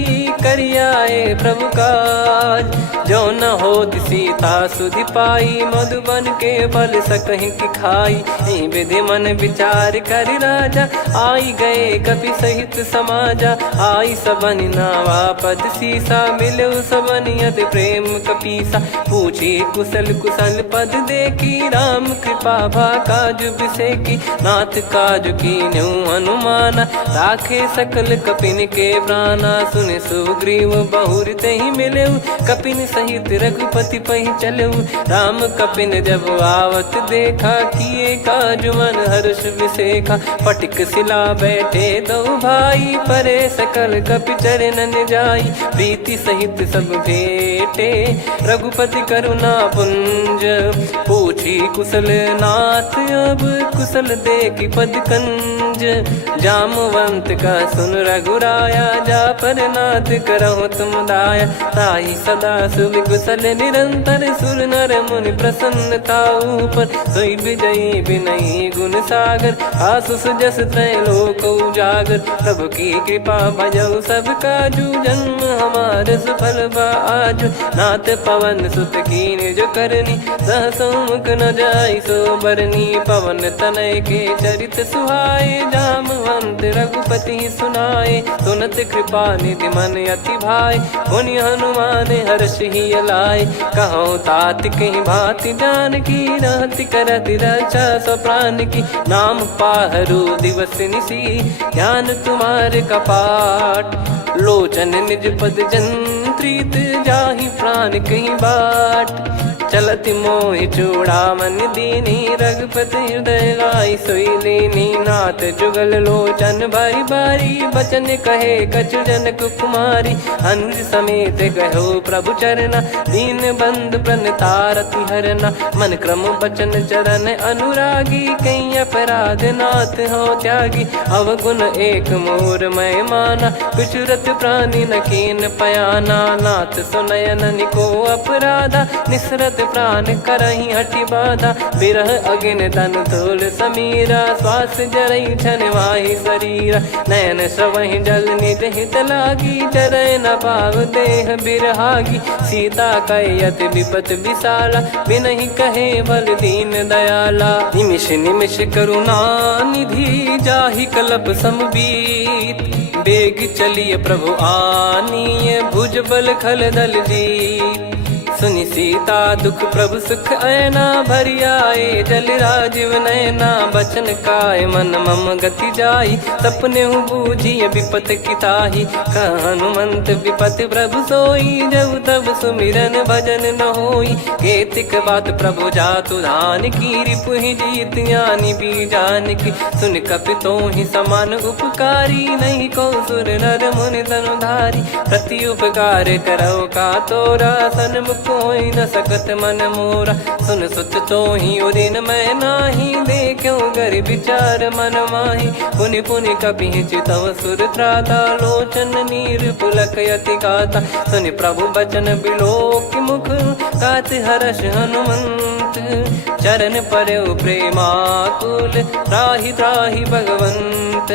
करियाए प्रभु काज जो न हो सीता सुधि पाई मधुबन के फल सकहि की खाई विधि मन विचार कर राजा आई गए कपि सहित समाजा आई सबन नावा पद सीसा मिलो सबनियत प्रेम कपीसा पूछी कुशल कुशल पद देखी राम कृपा भा काज बिसेकी नाथ काज की न्यू हनुमाना राखे सकल कपिन के प्राणा सुन सुग्रीव बहुर ते ही मिले कपिन सहित रघुपति पही चले राम कपिन जब आवत देखा किए काज मन हर्ष विसेखा पटिक सिला बैठे दो भाई परे सकल कपि चरणन जाई प्रीति सहित सब भेटे रघुपति करुणा पुंज पूछी कुशल नाथ अब कुशल देखी पद कंज जामवंत का सुन रघुराया जा पर नाथ करहु तुम दाया ताई सदा सुभि कुशल निरंतर सुर नर मुनि प्रसन्नता ऊपर सोई विजयी विनयी गुण सागर आसु सुजस त्रैलोक उजागर प्रभु की कृपा भजऊ सब काजू जन्म हमार सफल बाजू नाथ पवन सुत कीन जो करनी सहसो मुख न जाई सो बरनी पवन तनय के चरित सुहाए जामवंत रघुपति सुनाए सुनत कृपा निधि मन अति भाई पुनि हनुमान हर्ष ही लाए कहो तात कहीं भांति जान की रहति करति रक्षा सो प्राण की नाम पाहरू दिवस निसी ध्यान तुम्हारे कपाट लोचन निज पद जन प्रीत जाहि प्राण कहीं बाट। चलत मोहि चूड़ामन दीनी रघुपति हृदय लाई सोई लीनी। नाथ जुगल लोचन बारी बारी बचन कहे कछु जनक कुमारी। हंस समेत गहो प्रभु चरना दीन बंद प्रणतारति हरना। मन क्रम बचन चरण अनुरागी कहीं अपराध नाथ हो त्यागी। अवगुण एक मोर मैं माना विचुरत प्राणी न कीन पयाना। नाथ सुनयन निको अपराधा निसरत प्राण करही हटि बाधा। बिरह अगिन तन तोल समीरा श्वास जरई छन वाहि शरीरा। नयन सवहि जल निज हित लागी चरय न पाव देह बिरहागी। सीता कयत विपत विशाला बिनहि कहे बल दीन दयाला। निमिष निमिष करुणा निधि जाहि कलप समबीत। बेग चलिए प्रभु आनीय भुज बल खल दल जीत। सुनि सीता दुख प्रभु सुख ऐना भरि आए जल राजीव नैना। बचन काय मन मम गति जाई सपने बूझी विपत किताही। हनुमंत विपत प्रभु सोई जब तब सुमिरन भजन न होई। केतिक बात प्रभु जातु धान की रिपुहि जीत ज्ञानी बीजान की। सुन कपितो ही समान उपकारी नहीं को सुर नर मुनि तनुधारी। प्रति उपकार करो का तोरा सन्मुख कोई न सकत मन मोरा। सुन सुत तो ही उदिन मैं नाही देखो गर विचार मन माही। पुनि पुनि कपि चितव सुर त्राता लोचन नीर पुलक यति गाता। सुनि प्रभु बचन बिलोक मुख गात हर्ष हनुमंत। चरण परयो प्रेमाकुल त्राहि त्राहि भगवंत।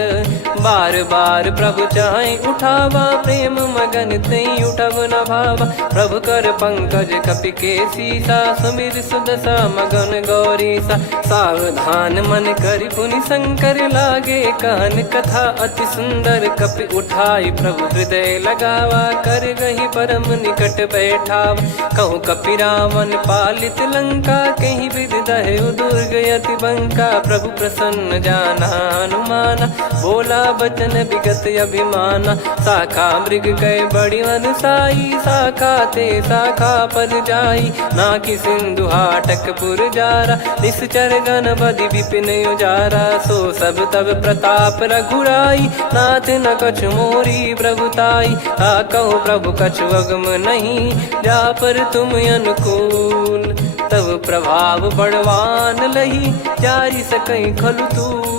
बार बार प्रभु चाहे उठावा प्रेम मगन तई उठब न भावा। प्रभु कर पंकज कपि के सीसा सुमिर सुदशा मगन गौरीसा। सावधान मन करि पुनि शंकर लागे कहन कथा अति सुंदर। कपि उठाई प्रभु हृदय लगावा कर गही परम निकट बैठावा। कहूँ कपि रावण पालित लंका कहीं विधि दहु दुर्ग यति बंका। प्रभु प्रसन्न जाना हनुमाना बोला बचन विगत अभिमाना। शाखा मृग गए बड़ी अनुसाई शाखा ते शाखा पर जाई। ना कि सिंधु हाटक पुर जारा निश्चर गण बदि विपिन उजारा। सो सब तब प्रताप रघुराई नाथ न कछु मोरी प्रभुताई। कहूँ प्रभु कछु अगम नहीं जा पर तुम अनुकूल। तब प्रभाव बड़वान लही जारी सकई खलु तूल।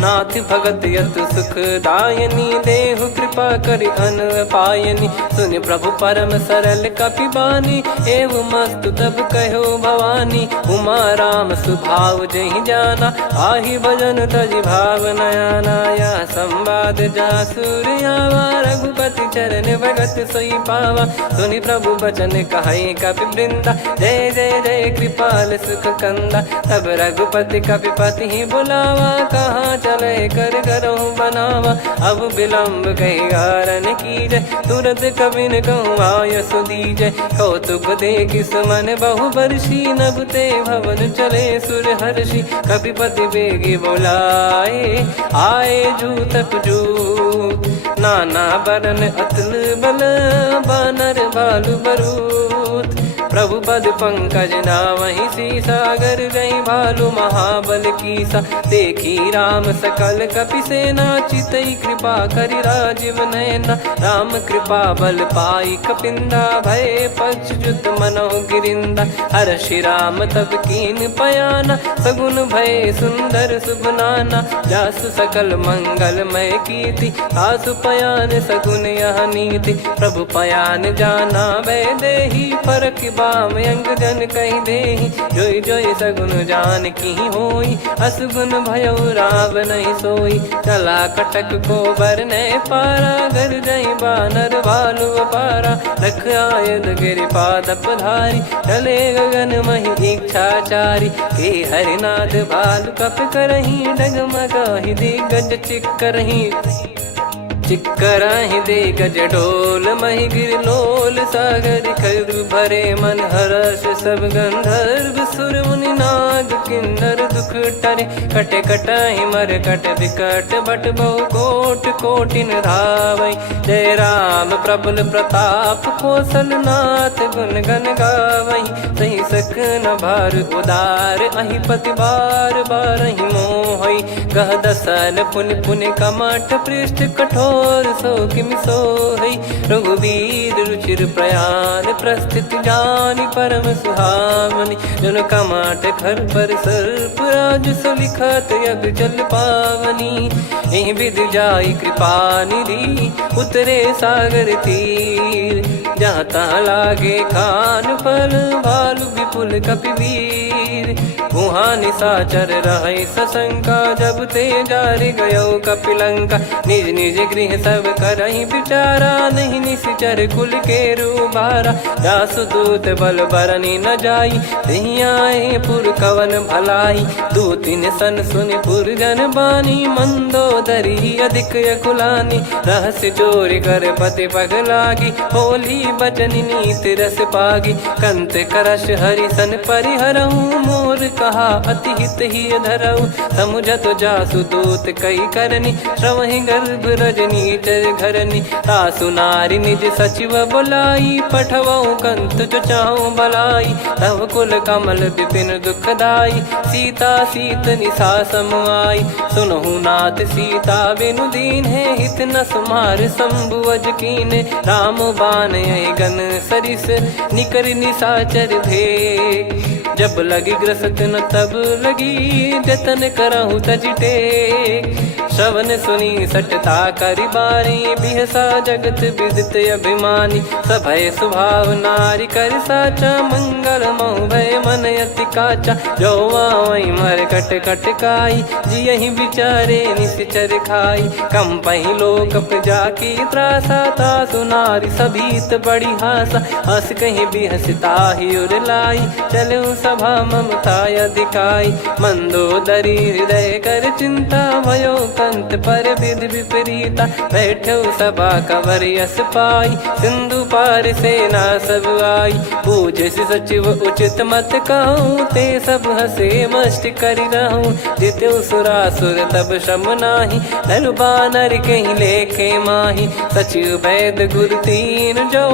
नाथ भगत यत सुख दायनी देहु कृपा करि अन पायनी। सुन प्रभु परम सरल कपि बानी एवं मस्तु तब कहो भवानी। उमा राम सुभाव जहि जाना आहि भजन तजि भाव नयाना। या संवाद जासुर आवा रघुपति चरण भगत सोई पावा। सुनि प्रभु बचन कहे कपि वृंदा जय जय जय कृपाल सुख कंदा। तब रघुपति कपि पति ही बुलावा कहाँ चले कर करहु बनावा। अब विलम्ब कही कारण कीजय तुरंत कबिन कहूँ आयस दीजय। कौतुक देख सुमन बहु बरसी नभ ते भवन चले सुर हर्षि। कपिपति बेगी बोलाए आए जूतक जूत। नाना बरन अतुल बल बानर भालु बरूत। प्रभु पद पंकज नावहि सीसागर गई भालु महाबल कीसा। देखी राम सकल कपि सेना चितई कृपा करि राजीव नयना। राम कृपा बल पाई कपिंदा भय पक्ष जुत मनो गिरिंदा। हर्षि राम तब कीन पयाना सगुन भय सुंदर सुभनाना। जासु सकल मंगलमय कीर्ति आसु पयान सगुन यह नीति। प्रभु पयान जाना वै देही फरक बाम अंग जन कहीं देही। जोई जोई सगुन जान की होई असगुन भयो राव नहीं सोई। चला कटक को बरने पारा घर जई बानर भालु पारा। रख आयद गिरि पाद पधारी चले गगन मही इच्छाचारी। के हरिनाथ भालु कप करही डगमगाहि दिग्गज चिक्करही। चिक्कराहि दे गज डोल मही गिर लोल सागर खर भरे मन हर्ष सब गंधर्व सुर मुनि नार माग किन्नर दुख टरे। कटे कटहि मर कट विकट बट बहु कोट कोटिन धावै। जय राम प्रबल प्रताप कौशल नाथ गुण गण गावै। सही सकन भार उदार अहि पति बार बारहि मोहै। गह दसल पुन पुन कमठ पृष्ठ कठोर सो किमि सोहै। रघुवीर रुचिर प्रयाण प्रस्थित जानि परम सुहावनि। जन कमठ खर पर सर्प राज सलिखत यग जल पावनी। एहि विधि जाई कृपा निधि उतरे सागर तीर। जहाँ तहाँ लागे खान फल भालु विपुल कपिवीर। वहाँ निशाचर रहै सशंका जब ते जारि गयो कपिलंका। निज निज गृह सब करहि विचारा नहीं निश्चर कुल के रूबारा। जासु दूत बल बरनि न जाई तेहि आए पुर कवन भलाई। दूतिन सन सुनि पुर जन बानी मंदोदरी अधिक यकुलानी। रहस्य चोरी कर पति पग लागी होली बचन नीति रस पागी। कंत करश हरिसन परिहरहु मोर कहा अति हित ही धरऊ। समुझत जासु दूत कई करनी श्रवहि गर्भ रजनी चर घरनी। तासु नारी निज सचिव बुलाई पठवऊ कंत जो चाहूं बलाई। तव कुल कमल विपिन दुखदाई सीता सीत निशा समाई। सुनहु नाथ सीता बिनु दीन है हित न सुमार शंभु अज कीने। राम बाण गन सरिस निकर निशाचर भेग। जब लगी ग्रसत न तब लगी जतन करहु तज टेक। श्रवण सुनी सटता करि बारी बिहसा जगत विदित अभिमानी। सभय स्वभाव नारी कर साचा मंगल मऊ भय मन अति काचा। जो आवै मर कट कट काई जियहि विचारे निश्चर खाई। कम पहि लोक जाकी त्रासा तासु नारी सभीत बड़ी हासा। हस कहीं बिहसता ही उर लाई चलऊ सभा ममता अधिकाई। मंदोदरी हृदय कर चिंता भयो कंत पर विधि विपरीता। बैठो सभा कवर यस पाई सिंधु पार सेना सब आई। पूज्य सचिव उचित मत कहूँ ते सब हसे मष्ट करि रहूँ। जित्यु सुरासुर तब श्रम नाही नर बानर कहीं लेखे माही। सचिव वैद गुरु तीन जो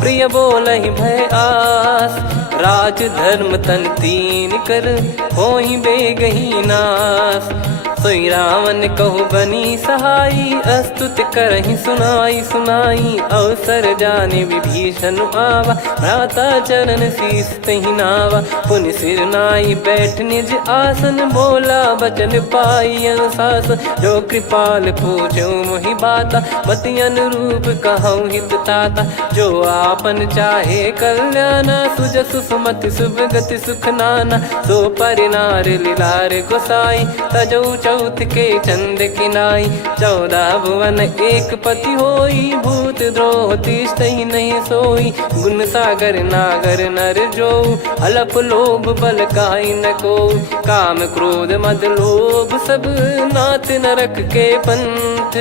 प्रिय बोलहि भय आस। राज धर्म तन तीन कर होई बेगही नास। सोई रावण कहु बनी सहाई अस्तुत करहि सुनाई सुनाई। अवसर जाने विभीषण आवा भ्राता चरण शीस तहि नावा। पुनि सिर नाई बैठ निज आसन बोला बचन पाई अनुशासन। जो कृपाल पूछो मोहि बाता मति अनुरूप कहूँ हित ताता। जो आपन चाहे कल्याणा सुजसु सुमति सुभगति सुख नाना। सो परिनार लीलार गोसाई तजौ चौथ के चंद किनाई। 14 भुवन एक पति होई भूत द्रोह तिष्ठहि नहीं सोई। गुण सागर नागर नर जो अलप लोभ बल काई न को। काम क्रोध मद लोभ सब नाथ नरक के पंथ।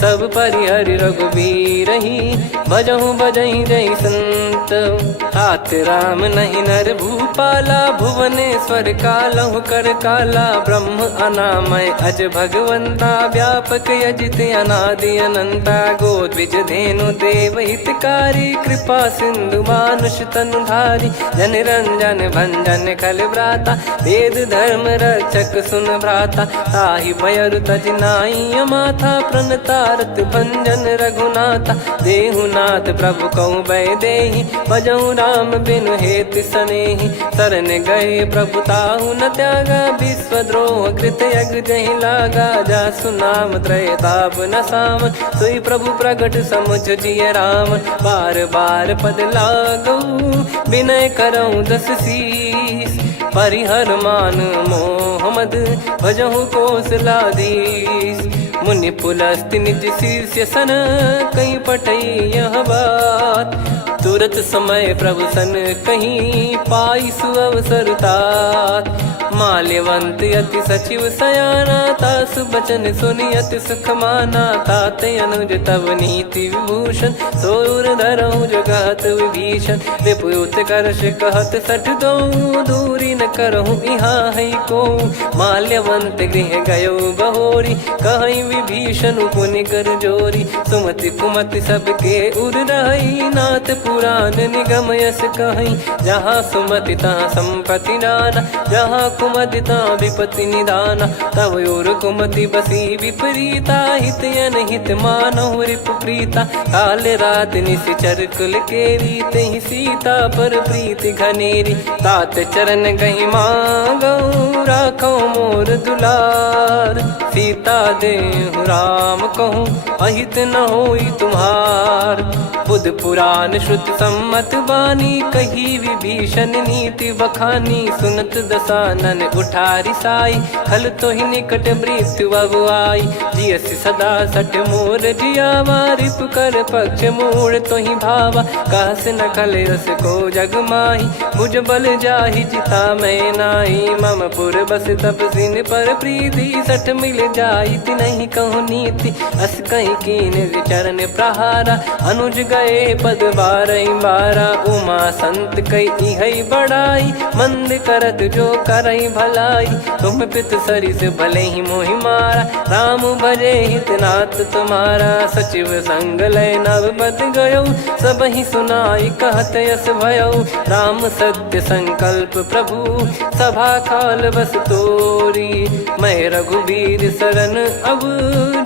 सब परिहरि रघुबीर ही भजहु भजहि जय संत। तात राम नहीं नर भूपाला भुवनेश्वर कालहु कर काला। ब्रह्म अनामय अज भगवंता व्यापक यजित अनादि अनंता। गोद्विज धेनु देव हितकारी कृपा सिंधु मानुष तनुधारी। जन रंजन भंजन खल भ्राता वेद धर्म रक्षक सुन भ्राता। ताहि भयरु तज नाई माथा प्रणतारत भंजन रघुनाथा। देहुनाथ प्रभु कहु भय देहि भजहु राम बिनु हेत सनेहि। शरण गए प्रभु ताहु न त्यागा विश्वद्रोह कृत यज्ञ जहि लागा। जासु नाम त्रय ताप न सामन सोई प्रभु प्रगट समुझ जिय राम। बार बार पद लागऊ विनय करऊँ 10 शीस। परिहर मान मोह मद भजहु कौशलाधीश। मुनि पुलस्त्य निज शिष्य सन कहीं पठई यह बात। तुरत समय प्रभु सन कहीं पाई सुअवसर तात। माल्यवंत अति सचिव सयाना तासु बचन सुनि अति सुख माना। ताते अनुज तव नीति विभूषण सोर धरऊ जगत विभीषण। विपुत करश कहत सठ दो दूरी न करहु यहाँ है को। माल्यवंत गृह गयो बहोरी, कहीं विभीषण पुनि कर जोरी। सुमति कुमति सबके उर रही, नाथ पुराण निगम यस कहीं। जहाँ सुमति तहाँ संपत्ति नाना, जहाँ कुमति तहाँ विपत्ति निदाना। तब और कुमति बसी विपरीता, हित अनहित मानहु रिपु प्रीता। काल रात निश्चर कुल केरी, तहि सीता पर प्रीति घनेरी। तात चरण गही मांगऊ, राखो मोर दुलार। सीता देहु राम कहूँ, अहित न होई तुम्हार। बुध पुराण श्रुत सम्मत बानी, कही विभीषण नीति बखानी। सुनत दसानन उठारी साई, खल तो ही निकट मृत्यु अब आई। जियसि सदा सठ मोर जियावा, रिप कर पक्ष मूड़ तो ही भावा। कहस न खल रस को जग माही, मुझ बल जाहि जिता मैं नाई। मम पुर बस तपसिन पर प्रीति, सठ मिल जाई नहीं कहूँ नीति। अस कहीं कीन चरण प्रहारा, अनुज गए पद बारई बारा। उमा संत कई है बड़ाई, मंद करत जो करई भलाई। तुम पित सरिस भले ही मोहि मारा, राम भजे हित नाथ तुम्हारा। सचिव संग लय नव बद गयो, सब ही सुनाई कहत यस भयो। राम सत्य संकल्प प्रभु, सभा काल बस तोरी। मैं रघुबीर शरण अब,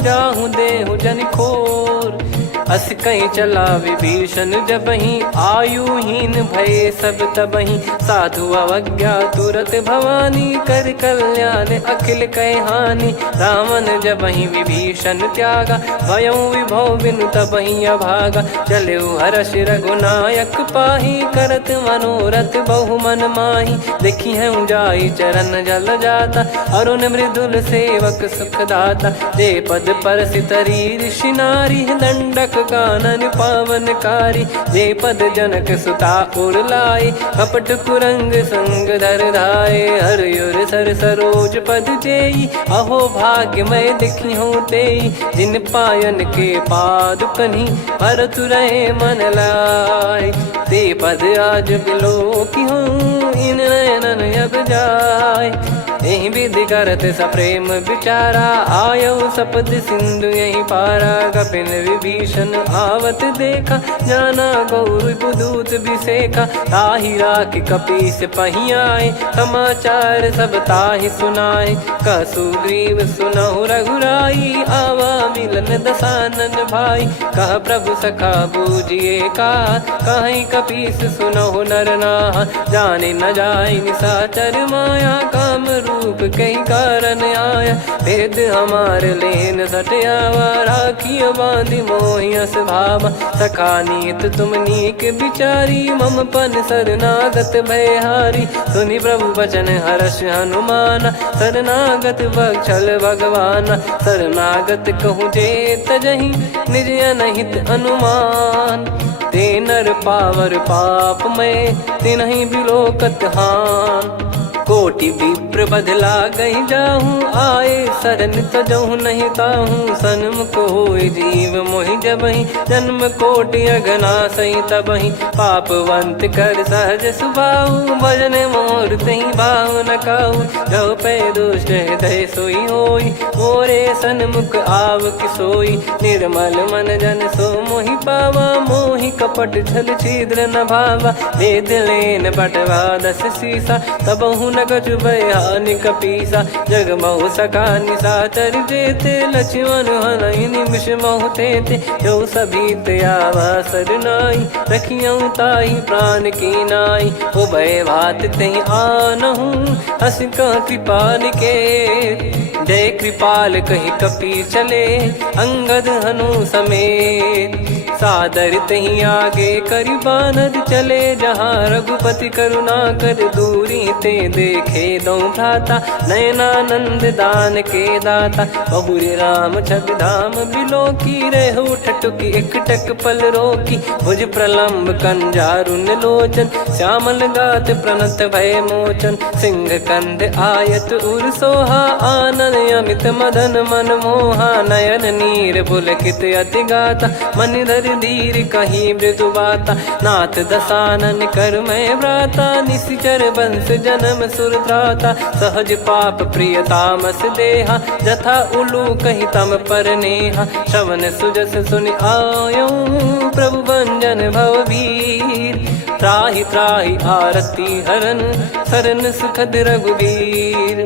जाहूँ देहु जन खोर। अस कहीं चला विभीषण जबहि, आयुहीन भय सब तबहि। साधु अवज्ञा तुरत भवानी, कर कल्याण अखिल कह हानि। रावण जबहि विभीषण त्यागा, भयउ विभव बिनु तबहि अभागा। चलऊ हर्ष रघुनायक पाही, करत मनोरथ बहु मन माही। देखी है जाई चरण जल जाता, अरुण मृदुल सेवक सुखदाता। जे पद पर सितरी ऋषि नारी, दंडक कानन पावनकारी। जे पद जनक सुता उर लाए, कपट कुरंग संग धर धाये। हरियुर सर सरोज पद जेई, अहो भाग्य मैं दिखी हूँ तेई। जिन पायन के पाद कन्ही, भरत रहे मन लाए। ते पद आज बिलो की हूँ, इन नयनन अब जाय। यही विधि करत सप्रेम विचारा, आयऊ सपद सिंधु यही पारा। कपिन विभीषण आवत देखा, जाना गौर बुदूत बिसेखा। ताहि राख कपीस पही आए, समाचार सब ताहि सुनाए। कह सुग्रीव सुनहु रघुराई, आवा मिलन दसानन भाई। कह प्रभु सखा बूझिए का, कहीं कपीस सुनहु नर नाहा। जाने न जाय निशाचर माया, काम रूप कई कारण आया। भेद हमार लेन सटयावा, राखियो बांधि मोहियस भावा। सखा नीत तुम नीक बिचारी, मम पन शरणागत भयहारी। सुनि प्रभु वचन हर्ष हनुमाना, शरणागत बक्षल भगवाना। शरणागत कहूँ जे तजहि, निज अनहित अनुमान। ते नर पावर पाप में, तिन्हि बिलोकत हान। कोटि विप्र बदला गई जाहूँ, आए शरण तजहु नहीं ताहूँ। सन्मुख होय जीव मोहि जबहि, जन्म कोटि अगना सही तबहि। पापवंत कर सहज सुभाऊ, भजन मोर तहि भाव न काहू। जो पै दुष्ट हृदय सोई होई, मोरे सन्मुख आव किसोई। निर्मल मन जन सो मोहि पावा, मोहि कपट छल छिद्र न भावा। वेद लेन बटवा दस सीसा, तबहु न कछु भयानि कपीसा। जग महु सखा निशाचर जेते, लक्ष्मण हनहि निमिष महु तेते। जो सभी त्यावा सरनाई, रखियऊ ताहि प्राण की नाई। उभय भात तहि आनहु, हस कह कृपाल के। जय कृपाल कहि कपी चले, अंगद हनु समेत। सादर तही आगे करि बानर चले, जहाँ रघुपति करुणा कर दूरी ते देखे दो भ्राता। नयनानंद दान के दाता, बहुरी राम छग धाम बिलो की। रेहु ठटुकी एकटक पल रोकी, भुज प्रलम्ब कंजारुन लोचन। श्यामल गात प्रणत भय मोचन, सिंह कंध आयत उर सोहा। आनन अमित मदन मन मोहा, नयन नीर पुलकित अति गाता। मनिधर कर धीर कहीं मृदु बाता। नाथ दसानन कर मैं व्राता, निशिचर बंस जन्म सुर त्राता। सहज पाप प्रिय तामस देहा, जथा उलू कही तम पर नेहा। श्रवण सुजस सुनि आयो, प्रभु भंजन भवबीर। त्राहि त्राहि आरती हरन, सरन सुखद रघुबीर।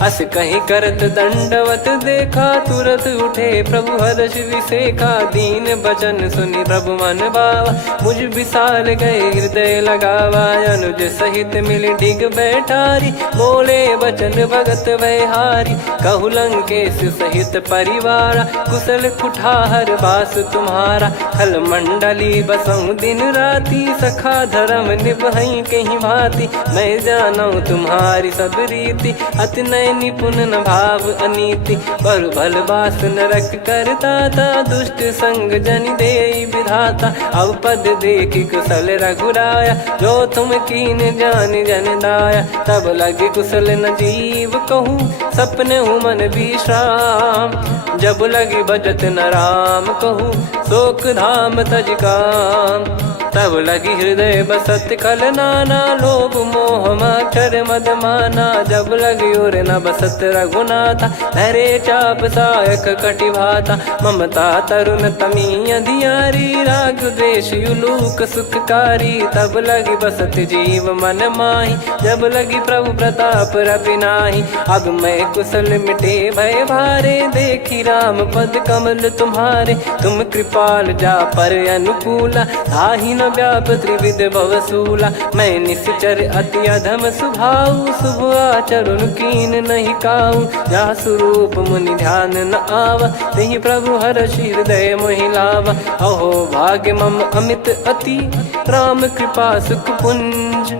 अस कहीं करत दंडवत देखा, तुरत उठे प्रभु हर्ष विसेखा। दीन बचन सुनि प्रभु मन भावा, मुझ विसाल गए हृदय लगावा। अनुज सहित मिल डिग बैठारी, बोले बचन भगत वैहारी। कहु लंकेश सहित परिवारा, कुशल कुठार बास तुम्हारा। खल मंडली बसऊं दिन राती, सखा धर्म निभई कहीं भांति। मैं जानू तुम्हारी सब रीति, अति नय निपुण न भाव अनीति। पर भल बास नरक करता था, दुष्ट संग जन दे विधाता। अब पद देखी कुशल रघुराया, जो तुम कीन जान जन दाया। तब लगे कुशल न जीव कहूँ, सपने हूँ मन विश्राम। जब लगी बजत न राम कहूँ, शोक धाम तज काम। तब लगी हृदय बसत खल नाना, लोभ मोह मक्षर मद माना। जब लगी उर न बसत रघुनाथा, धरे चाप सायक कटि भाता। ममता तरुण तमी अधियारी, राग द्वेष युलूक सुखकारी। तब लगी बसत जीव मन माही, जब लगी प्रभु प्रताप रवि नाही। अब मैं कुशल मिटे भय भारे, देखी राम पद कमल तुम्हारे। तुम कृपाल जा पर अनुकूला, ताहि न व्याप त्रिविध भवसूला। मैं निश्चर अति अधम सुभाऊ, शुभ आचरण कीन नहीं काऊ। जा स्वरूप मुनि ध्यान न आवा, तेहि प्रभु हर्ष हृदय मोहि लावा। अहो भाग्य मम अमित अति, राम कृपा सुख पुंज।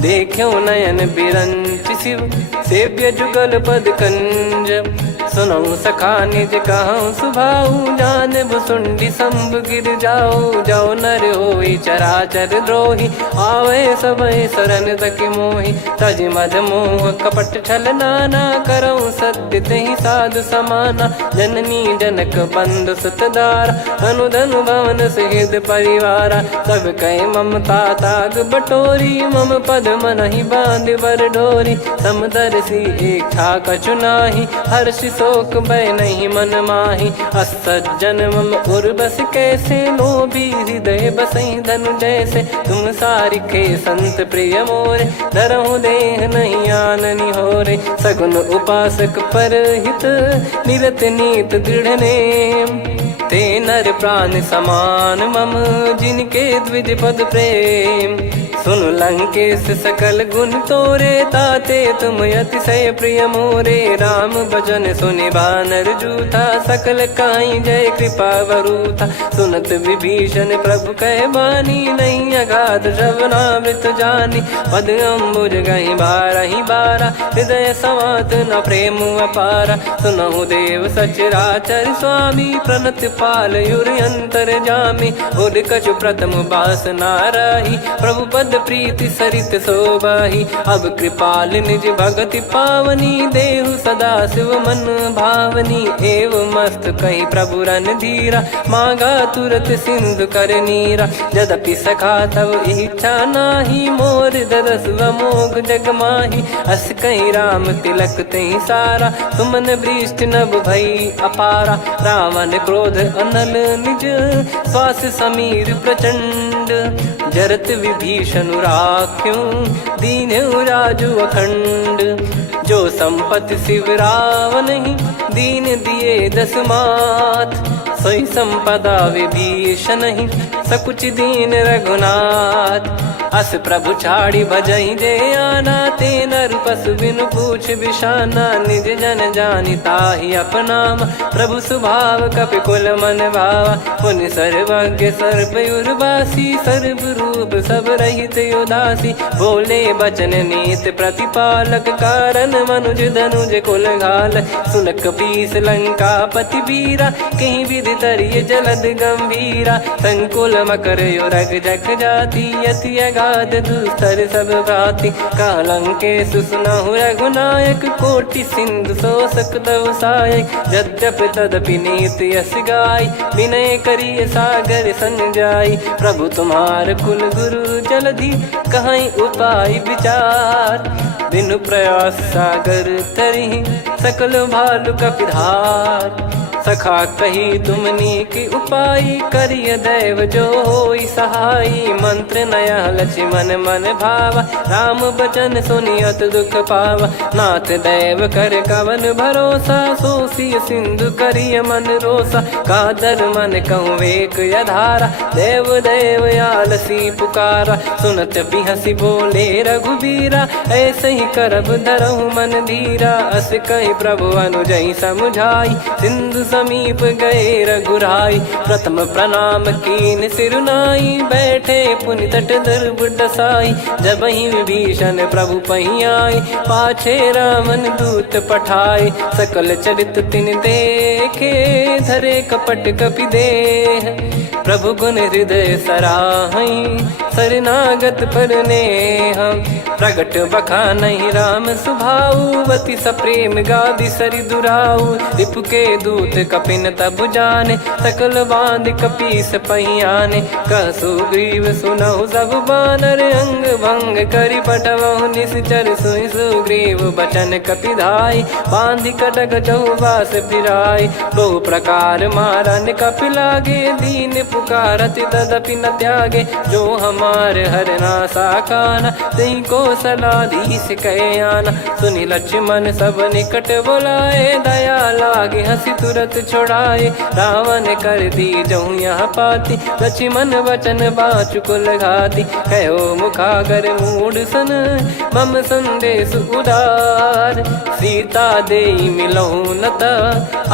देखो नयन बिरंच शिव, सेव्य जुगल पद कंज। सुनऊ सखा निज कहूँ सुभाऊ, जान भुसुंडी संभ गिर जाओ। जाओ नर होई चराचर द्रोही, आवे सबय शरण तक मोहि। तज मद मोह कपट छल नाना, करऊँ सत्य तेहि साधु समाना। जननी जनक बंधु सुतदारा, धनु धनु भवन सहित परिवारा। सब कहे ममता ताग बटोरी, मम पद मनहि बांध बर डोरी। समदर्शी इच्छा कछु नाही, हर्ष शोक भय नहीं मन माही। असज्जन मम उर्वश कैसे, लोभी हृदय बसई धनु जैसे। तुम सारिखे संत प्रिय मोरे, धरहु देह नहीं आननि होरे। सगुन उपासक परहित, निरत नीत दृढ़ नेम। ते नर प्राण समान मम, जिनके द्विज पद प्रेम। सुन लंकेश सकल गुण तोरे, ताते तुम अतिशय प्रिय मोरे। राम भजन सुनि बानर जूथा, सकल काई जय कृपा वरूथा। सुनत विभीषण प्रभु कह बानी, नहीं अगाध श्रवणामृत जानी। पद अम्बुज गहि बारहि बारा, हृदय समात न प्रेम अपारा। सुनहु देव सचराचर स्वामी, प्रणत पाल युर अंतर जामी। उद कछु प्रथम बास नाराही, प्रभु पद प्रीति सरित शोभाही। अब कृपाल निज भगति पावनी, देहु सदा शिव मन भावनी। एव मस्त कही प्रभु रन धीरा, मांगा तुरत सिंधु कर नीरा। यद्यपि सखा तब इच्छा नाही, मोर दरस अमोघ जग माही। अस कहीं राम तिलक तहि सारा, सुमन वृष्ट नभ भई अपारा। रावण क्रोध अनल निज, श्वास समीर प्रचंड। जरत विभीषण राख्यों, दीन्हु राजु अखंड। जो संपत्ति शिव रावण ही, दीन दिए दस मात। सोई संपदा विभीषण ही, सकुच दीन रघुनाथ। अस प्रभु छाड़ी भजई जे आना, ते नर पशु बिनु पूछ बिशाना। निज जन जानि ताहि अपनाम, प्रभु स्वभाव कपि कुल मन भावा। मुनि सर्वज्ञ सर्वयुर्वासी, सर्व रूप सब रहित उदासी। बोले बचन नीत प्रतिपालक, कारण मनुज धनुज कुल घाल। सुन कपीस लंका पति वीरा, कहीं विधि तरिय जलद गंभीरा। संकुल मकर युरग जख जाति, यति गाद दुस्तर सब भांति कालंके सुसुनाहु रघुनायक कोटि सिंधु शोषक तव सहायक यद्यपि तदपि नीत यस गाय विनय करिय सागर सन जाई प्रभु तुम्हार कुल गुरु जलधि कहीं उपाय विचार बिनु प्रयास सागर तरिहि सकल भालु कपिधार सखा कही तुमनी की उपाय करिय दैव जो होई सहाई मंत्र नया लक्ष्मण मन भावा राम बचन सुनियत दुख पावा नाथ दैव कर कवन भरोसा सोसिय सिंधु करिय मन रोसा कादर मन कहूँ वेक यधारा देव देव आलसी पुकारा सुनत बिहसी बोले रघुबीरा ऐसे ही करब धरहु मन धीरा अस कही प्रभु अनुजई समुझाई सिंधु समीप गए रघुराई प्रथम प्रणाम कीन सिरुनाई बैठे पुनि तट दर्भ डसाई जब ही विभीषण प्रभु पही आए पाछे रामन दूत पठाए सकल चरित तिन देखे धरे कपट कपि देह प्रभु गुण हृदय सराहई शरणागत पर नेह प्रगट बखानहि राम सुभाऊ वति सप्रेम गादि सरि दुराऊ रिपु के दूत कपिन तब जाने सकल बांध कपीस पहियाने कह सुग्रीव सुनहु सब बानर अंग भंग करि पटवहु निश्चर सुनि सुग्रीव बचन कपिधाई बांधि कटक चहुबास फिराई बहु प्रकार मारन कपि लागे दीन पुकारति तदपि न त्यागे जो हमार हरना साकाना तही को सलाधीश कहे आना सुनि लक्ष्मण सब निकट बुलाए दया लागे हंसी तुरत छोड़ाए रावण कर दी जहूँ यहाँ पाती लक्ष्मण वचन बाचु कुल घाती कहो मुखागर मूड सन मम संदेश उदार सीता देई मिलहु नता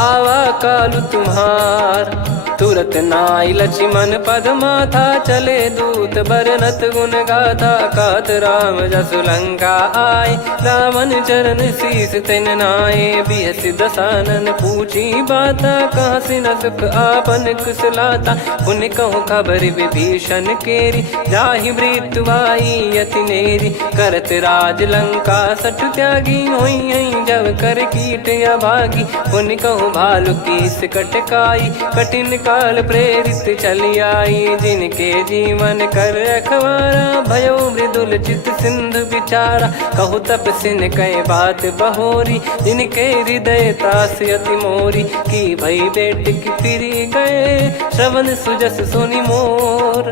आवा कालु तुम्हार तुरत नाई लक्ष्मण पद माथा चले दूत बरनत गुण गाथा कात राम जसु लंका आए रावण चरण शीस तिन नाये बिहसि दसानन पूछी बाता कहाँ से न सुख आपन कुशलाता पुन कहूँ खबर विभीषण केरी जाहि मृत्यु आई यति नेरी करत राज लंका सठ त्यागी होई जब कर कीट अभागी पुन कहूँ भालु कीस कटकाई कठिन काल प्रेरित चली आई जिनके जीवन कर रखवारा भयो मृदुल चित सिंधु विचारा कहु तप सिन कई बात बहोरी जिनके हृदय तास अति मोरी की भई बेट की फिरी गए श्रवण सुजस सुनि मोर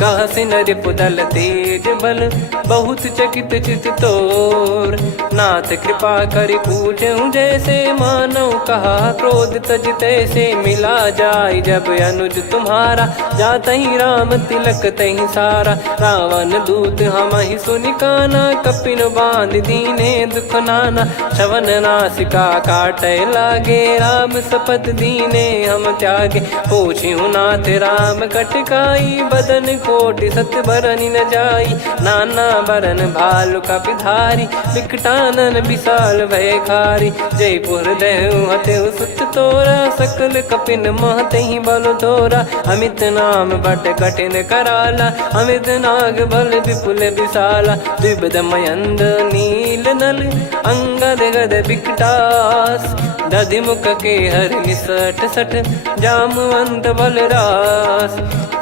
कह सिन रिपुदल तेज बल बहुत चकित चित तोर नाथ कृपा करि पूछूं जैसे मानव कहा क्रोध तज तैसे मिला जाय जब अनुज तुम्हारा जात ही राम तिलक तही सारा रावण दूत हम ही सुनि काना कपिन बांध दीने दुख नाना श्रवण नासिका काटे लागे राम सपत दीने हम त्यागे पूछ्यू नाथ राम कटकाई बदन कोटि सत बरनि न जाई नाना बरन भालु कपिधारी विकटानन विशाल भय खारी जयपुर देहु हतेउ सुत तोरा सकल कपिन महतहि बल तोरा अमित नाम बट कठिन कराला अमित नाग बल विपुल विशाला द्विपद मयंद नील नल अंगद गद विकटास दधि मुख के हर निसठ सठ जामवंत बलरास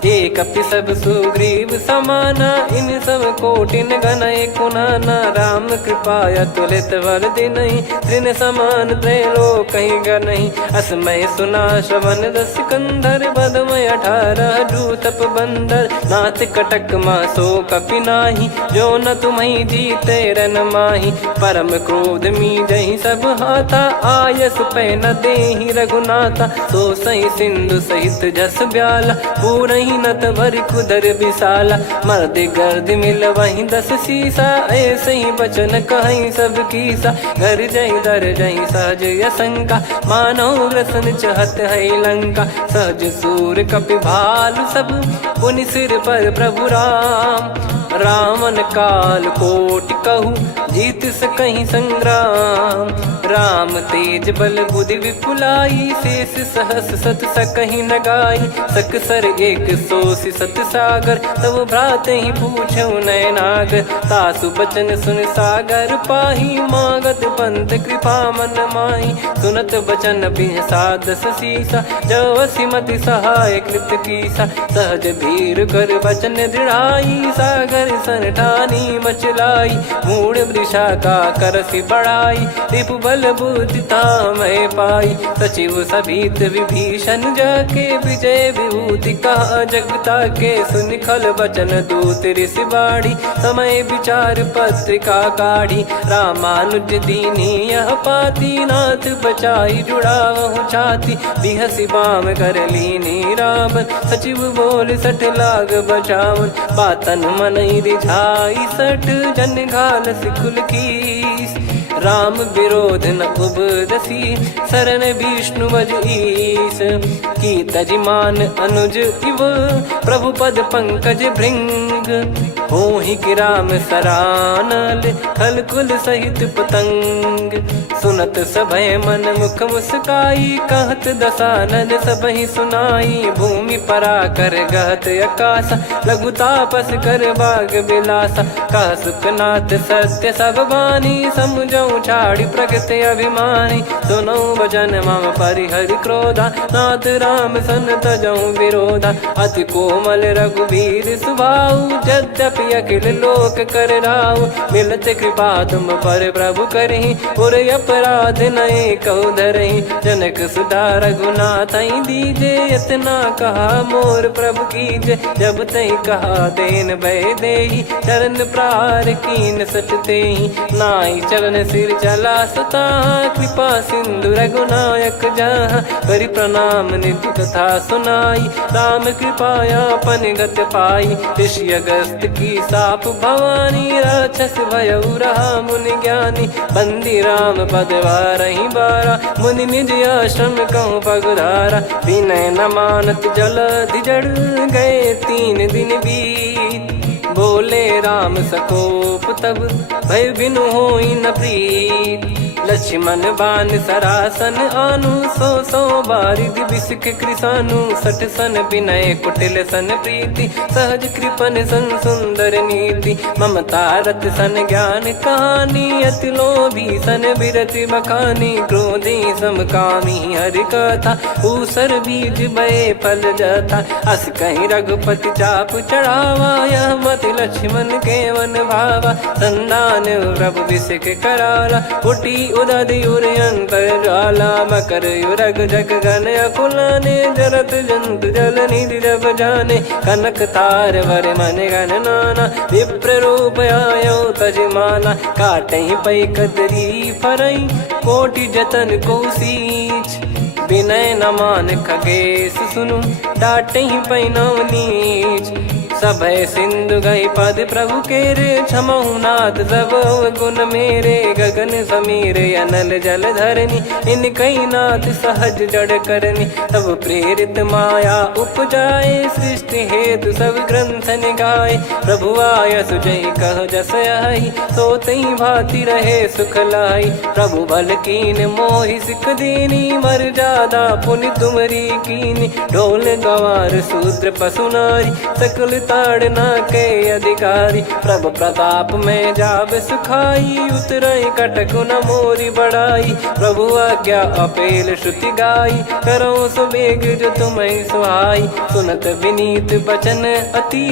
एक अपि सब सुग्रीव समाना इन सब कोटिन गनय कुनाना राम कृपा अतुलित बल दिनहि त्रिन समान त्रैलोक कहीं गनहि असमय सुना श्रवण दस कंधर बदमय 18 जूतप बंदर नाथ कटक मासो कपि नाही जो न तुम्हि जीते रन माही परम क्रोध मी जहि सब हाथा आयस पै न देहि रघुनाथा सो सही सिंधु सहित जस ब्याला पूरहि नत भरि कुदर विशाला मर्द गर्द मिल वहीं 10 सीसा ऐसे ही बचन कहीं सब कीसा घर जहि दर जहि सहज यसंका मानव रसन चहत है लंका सहज सूर कपि भालु सब पुनि सिर पर प्रभु राम रावण काल कोटि कहु जीत सकहीं संग्राम। राम तेज बल बुद्धि विपुलाई, शेष सहस सत सकहीं न गाई। सकसर एक सोसी सत सागर, तब भ्रात ही पूछो नयनागर। तासु बचन सुन सागर पाही, मागत पंथ कृपा मन माही। सुनत बचन बिहसादस सीसा, जव सिमति सहाय कृत कीसा। सहज भीर कर बचन दृढ़ाई, सागर सन ठानी मचलाई। मूढ़ वृषा का करसि बढ़ाई, रिपु बल बुद्धि तामय पाई। सचिव सभीत विभीषण जाके, विजय विभूति कहा जगता के। सुनि खल बचन दूत ऋषि बाड़ी, समय विचार पत्रिका काढ़ी। रामानुज दीनी यह पाती, नाथ बचाई जुड़ावहु छाती। बिहसि बाम कर लीनी रावण, सचिव बोल सठ लाग बचावन। बातन मनई रिझाई सठ, जन घाल सिकुल कीस। राम विरोध न उपदसी, शरण विष्णु बज ईस। की तजिमान अनुज इव, प्रभु पद पंकज भृंग। होहि कि राम सरानल, खल कुल सहित पतंग। सुनत सभय मन मुख मुस्काई, कहत दसानन सबहि सुनाई। भूमि परा कर गहत आकाशा, लघु तापस कर बाग बिलासा। कह सुखनाथ सत्य सब बानी, समुझौ छाड़ी प्रगति अभिमानी। सुनो भजन मम परिहरि क्रोधा, नाथ राम सन तजौ विरोधा। अति कोमल रघुवीर सुभाऊ, यद्यपि अखिल लोक कर राऊ। मिलत कृपा तुम पर प्रभु करहि, पुर अपराध नए कौ धरहि। जनक सुधा रघुनाथ दीजे, इतना कहा मोर प्रभु कीजे। जब तई कहा देन भय देहि, चरण प्रार कीन सट तेहि। नाई चरण सिर चला सता, कृपा सिंधु रघुनायक जहाँ। करि प्रणाम निधि कथा सुनाई, राम कृपाया पन गत पाई। ऋषि अगस्त की साप भवानी, राक्षस भयउ रहा मुनि ज्ञानी। बंदी राम पद वारहि बारा, मुनि निज आश्रम कहूँ पगधारा। विनय न मानत जलधि जड़, गए 3 दिन बीत। बोले राम सकोप तब, भय बिनु होई न प्रीत। लक्ष्मण बान सरासन आनु, 100 बारिधि बिसक कृसानु। 60 सन विनय कुटिल सन प्रीति, सहज कृपन सन सुंदर नीति। ममता रत सन ज्ञान कहानी, अति लोभी सन बिरति बखानी। क्रोधी समकामी हरि कथा, ऊसर बीज बये फल जथा। अस कहीं रघुपति चाप चढ़ावा, यह मत लक्ष्मण के मन भावा। संदान प्रभु बिसक कराला, उठी उदधि उर अंतर ज्वाला। मकर युरग जग गण अकुलाने, जरत जंतु जल निधि जब जाने। कनक तार वर मन गण नाना, विप्र रूप आयो तजमाना। काटहि पै कदरी फरई, कोटि जतन को सींच। विनय न मान खगेश सुनु, डांटहि पै नव नीच। सभय सिंधु गई पद प्रभु केरे, क्षमहु नाथ सब गुण मेरे। गगन समीरे अनल जल धरनी, इन कई नाथ सहज जड़ करनी। तब प्रेरित माया उपजाए, सृष्टि हेतु सब ग्रंथ निगाए। प्रभु आय सुजई कह जस आई, सोतई भांति रहे सुख लाई। प्रभु बल कीन मोहि सिख दीनी, मर्यादा पुनि तुमरी कीनी। ढोल गवार शूद्र पशु नारी, सकल ताड़ना के अधिकारी। प्रभु प्रताप में जाब सुखाई, उतरई कटक न मोरी बढ़ाई। प्रभु आज्ञा अपेल श्रुति गाई, करो सुबेग जो तुम्हें सुहाई। सुनत विनीत बचन अति,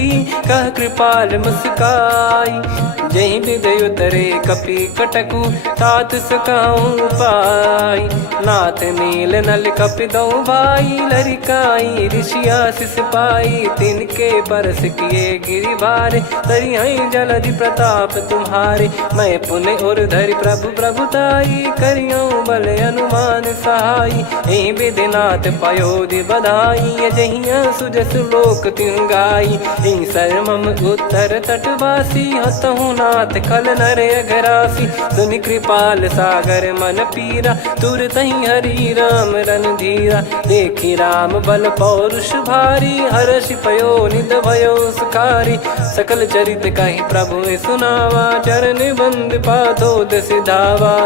कह कृपाल मुस्काई। जहि हृदय उतरे कपि कटकु, तात सकाऊं पाई। नाथ नील नल कपि दो भाई, लरिकाई ऋषि आशीष पाई। तिनके परस किए गिरि भारे, तरिहै जलधि प्रताप तुम्हारे। मैं पुण्य और धरि प्रभु प्रभुताई, करियौ बल अनुमान सहाई। एहि विधिनाथ पयोधि बधाई, जहिया सुजस लोक तिहुँ गाई। एहि सरमम उत्तर तटवासी, हतहु रघुनाथ खल नर अघरासी, सुनि कृपाल सागर मन पीरा, तुरतहि हरि राम रणधीरा। देखि राम बल पौरुष भारी, हर्षि पयो निध भयो सुखारी। सकल चरित कहि प्रभु सुनावा, चरण बंद पादोद सिधावा।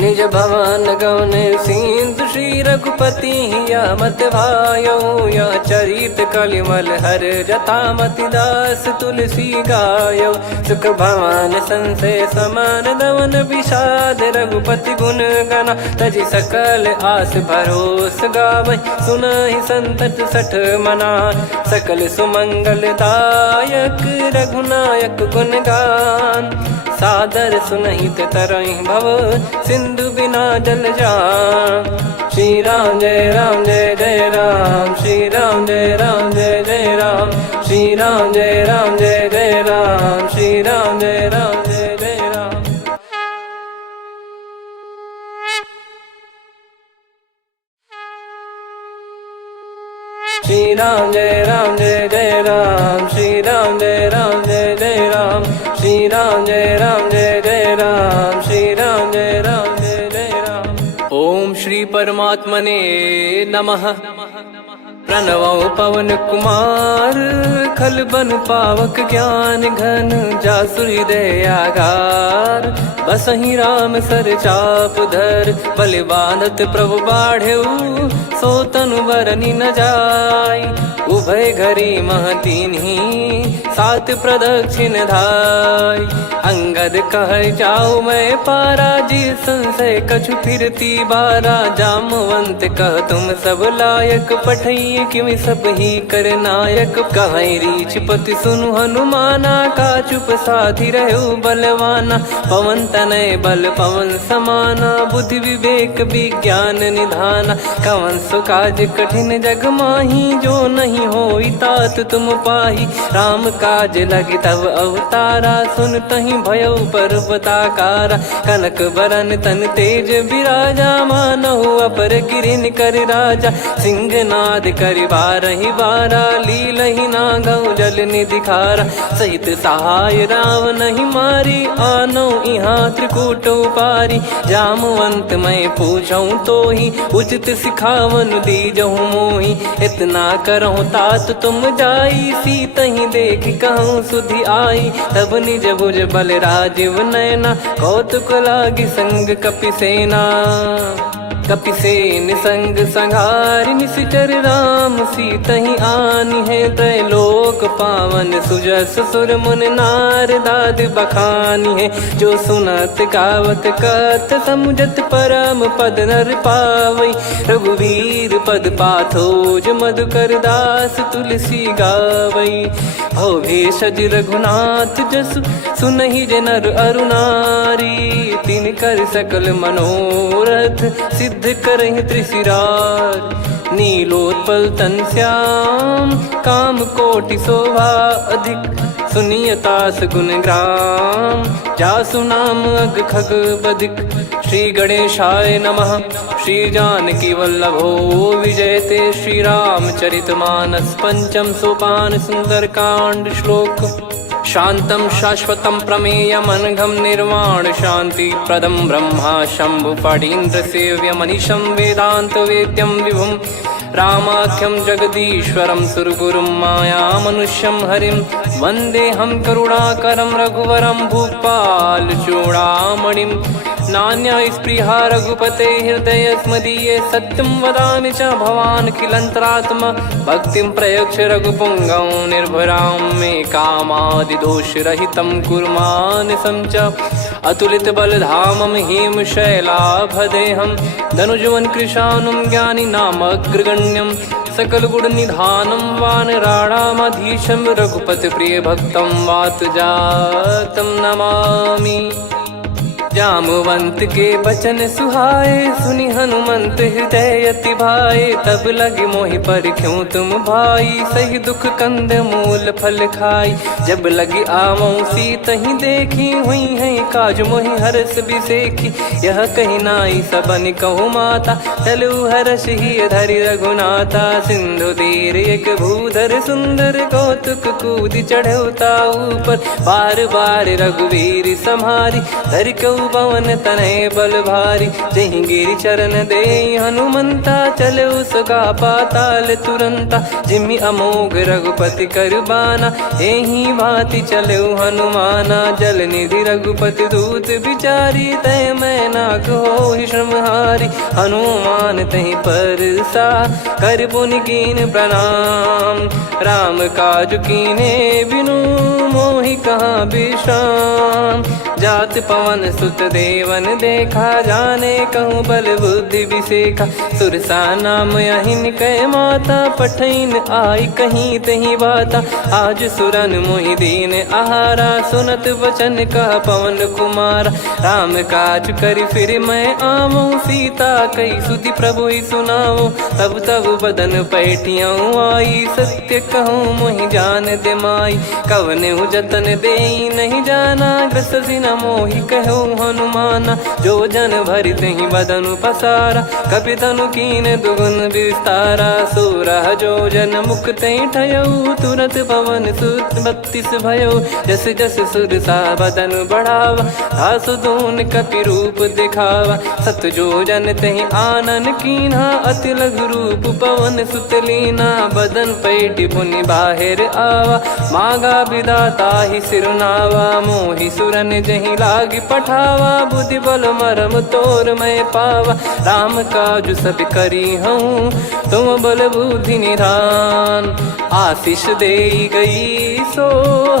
निज भवन गौन सिंधु श्री रघुपति हिया मत भायो, यह चरित कलिमल हर जथा मति दास तुलसी गायो। सुख भवन संशय समान दवन विषाद, रघुपति गुण गना तजि सकल आस भरोस गावै। सुनहि संतत सठ मना, सकल सुमंगल दायक रघुनायक गुण गान। सादर सुनहित तरहि भव, सिंधु बिना जल जान। श्री राम जय जय राम, श्री राम जय जय राम, श्री राम जय जय राम, श्री राम जय जय राम। श्री राम जय जय राम, श्री राम जय जय राम, श्री राम जय जय राम, श्री राम जय जय राम। ओम श्री परमात्मने नमः। प्रणवौ पवन कुमार, खल बन पावक ज्ञान घन, जासु हृदय आगार। बसहि राम सर चाप धर, बलि बांधत प्रभु बाढ़ऊ, सो तनु बरनि न जाय। उभय घरी महतीन्ही, सात प्रदक्षिण धाय। अंगद कह जाऊ मैं पारा, जी संशय कछु फिरती बारा। जामवंत कह तुम सब लायक, पठई किमि सब ही कर नायक। कहै रीछ पति सुनु हनुमाना, का चुप साधि रहु बलवाना। पवन तनय बल पवन समाना, बुद्धि विवेक विज्ञान निधाना। कवन सो काज कठिन जग माही, जो नहीं होई तात तुम पाही। राम काज लगी तब अवतारा, सुन तहि भयउ पर्वताकारा। कनक बरन तन तेज बिराजा, मानहु अपर गिरिन कर राजा। सिंहनाद करि बारहि बारा, लीलहि नागौ जल निधि खारा। सहित सहाय राम नहीं मारी, आनौ इहाँ त्रिकूट उपारी। जामवंत मैं पूछऊँ तोहि, उचित सिखावन दीजहु मोहि। इतना करहु तात तुम जाई, सीतहि देख कहूँ सुधि आई। तब निज भुज बल राजीव नयना, कौतुक लागी संग कपिसेना। कपिसेन संग संघारि निशिचर राम, सीतहि आनि है त्रैलोक पावन। सुजस सुर मुन नार दाद बखानी है, जो सुनत गावत कथ समुझत परम पद नर पावै। रघुवीर पद पाथोज मधुकर दास तुलसी गावै। भव भेषज रघुनाथ जसु, सुनहि जे नर अरु नारी। तिन कर सकल मनोरथ, सिद्ध करहि त्रिशिरार। नीलोत्पल तन श्याम, काम कोटि शोभा अधिक। सुनियतास गुण ग्राम, जासु नाम अग खग बधिक। श्री गणेशाय नमः। श्री जानकी वल्लभो विजयते, श्री रामचरित मानस पंचम सोपान सुंदरकांड श्लोक। शांतं शाश्वतं प्रमेयमनघं निर्वाण शांति प्रदं ब्रह्मा शंभु फणीन्द्र सेव्य मनीषं वेदांत वेद्यं विभुं। रामाख्यं जगदीश्वरं सुरगुरुं माया मनुष्यं हरिं। वन्देऽहं करुणाकरं रघुवरं भूपाल चूडामणिं। नान्या स्पृहा रघुपते हृदय स्मदीये, सत्यं वदामि च भवान् खिलन्तरात्मा। भक्तिं प्रयच्छ रघुपुङ्गं निर्भरां मे कामादिदोषरहितं कुर्मानसं च। अतुलित बलधामं हेमशैलाभदेहं, धनुजवन कृशानुं ज्ञानिनामग्रगण्यं। सकल गुण निधानं वानराणामधीशं, रघुपति प्रिय भक्तं वातजातं नमामि। जामवंत के बचन सुहाए, सुनि हनुमंत हृदय अति भाए। तब लगे मोहि पर क्यों तुम भाई, सही दुख कंद मूल फल खाई। जब लगी आवऊं सीत ही देखी, हुई है काज मोहि हरस बिसेखी। यह कही नाई सबन कहु माता, चलू हरष ही धरि रघुनाथा। सिंधु तीर एक भूधर सुंदर, कौतुक कूद चढ़ौता ऊपर। बार बार रघुवीर सम्हारी, धरि कहु पवन तनय बल भारी। जहि गिरि चरण दे हनुमंता, चलो सगा पाताल तुरंता। जिमि अमोघ रघुपति कर बाना, एहि भांति चलो हनुमाना। जल निधि रघुपति दूत बिचारी, तय मैं नाग होहि श्रमहारी। हनुमान तहि परसा, कर पुनि कीन प्रणाम। राम काज कीने बिनु, मोहि कहाँ विश्राम। जात पवन सुत देवन देखा, जाने कहूँ बल बुद्धि विसेखा। सुरसा नाम अहिन कै माता, पठैन आई कहीं तहीं बाता। आज सुरन मोहि दीन आहारा, सुनत वचन कह पवन कुमारा। राम काज करि फिर मैं आवऊं, सीता कई सुधि प्रभु ही सुनाओ। तब तब बदन पैठियाँ आई, सत्य कहूँ मोहि जान दे माई। कवने जतन दे नहीं जाना, ग्रसि न मोहि कहूँ हनुमाना। जो जन भरि तहि बदनु पसारा, कपि तनु कीन दुगुन विस्तारा। सोरह जो जन मुख तहि ठयऊ, तुरत पवन सुत 32 भयऊ। जस जस सुरसा बदन बढ़ावा, आसु दून कपि रूप दिखावा। सत जो जन तहि आनन कीन्हा, अति लघु रूप पवन सुत लीना। बदन पैठि पुनि बाहिर आवा, मांगा विधाता ही सिरुनावा। मोहि सुरन जहि लागी पठावा, बुद्धि बल मरम तोर मैं पावा। राम काज सब करी हूँ, तुम बल बुद्धि निधान। आशीष दे गई सो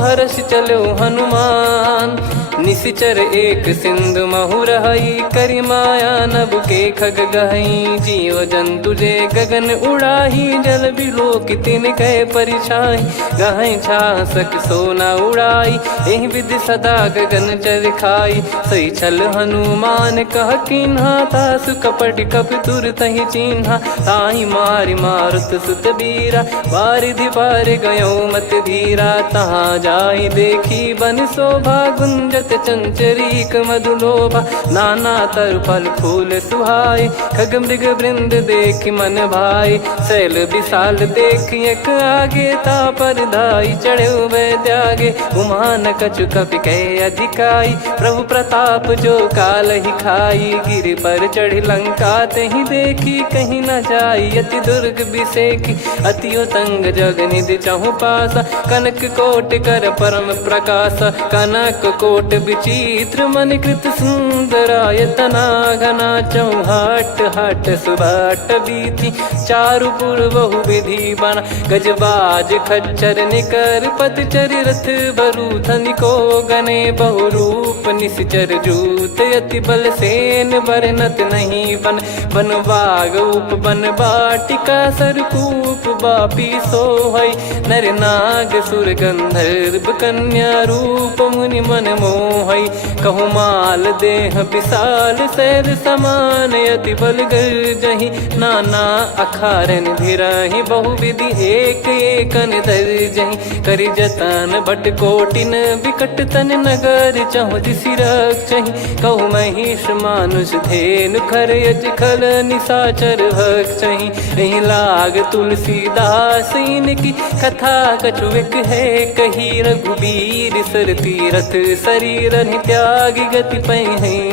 हर्ष चलो हनुमान। निशिचर एक सिंधु महु रहई, करि माया नभ के खग गहई। जीव जंतु जे गगन उड़ाही, जल बिलोक तिन कह परिछाई। गहई छासक सोना उड़ाई, एहि विधि सदा गगन चर खाई। सही छल हनुमान कह कीन्हा, तासु कपट कपि तुर तहि चिन्हा। ताहि मारि मारुत सुत बीरा, बारिधि पार गयो मत धीरा। तहाँ जाई देखी बन शोभा, गुंजत चंचरीक मधुलोभा। नाना तरु फल फूल सुहाए, खग मृग वृंद देख मन भाई। शैल विशाल देख एक आगे, तापर धाई चढ़े वै त्यागे। उमान कछु कपि कह अधिकाई, प्रभु प्रताप जो काल ही खाई। गिर पर चढ़ी लंका तहि देखी, कहीं न जाई अति दुर्ग बिसेखी। अति उतंग जग निधि चहु पासा, कनक कोट कर परम प्रकाशा। कनक कोट विचित्र मन कृत सुंदरायतना। घना चौहाट हाट सुबाट बीथी, चारु पुर बहु विधि बना। गजबाज खच्चर निकर पतचर, रथ बरु धनिको गने। बहु रूप निश्चर जूत, अति बल सेन बरनत नहीं बन। बन बाग उप बन बाटिका, सरकूप बापी सोहई। नर नाग सुर गंधर्व कन्या, रूप मुनि मन मोहई। कहु माल देह विशाल, शैल समान अति बल गर्जहि। नाना अखारन भिरहि, बहु विधि एक एकन दर्जहि। करि जतन भट कोटिन, विकट तन नगर चहु दिसि रक्षहि। कहु महिष मानुष धेनु, खर यज खल निशाचर भक्षहि। एहि लाग तुलसीदास इनकी, कथा कछु एक है कही। रघुबीर सर तीरथ शरीर, त्यागी गति पै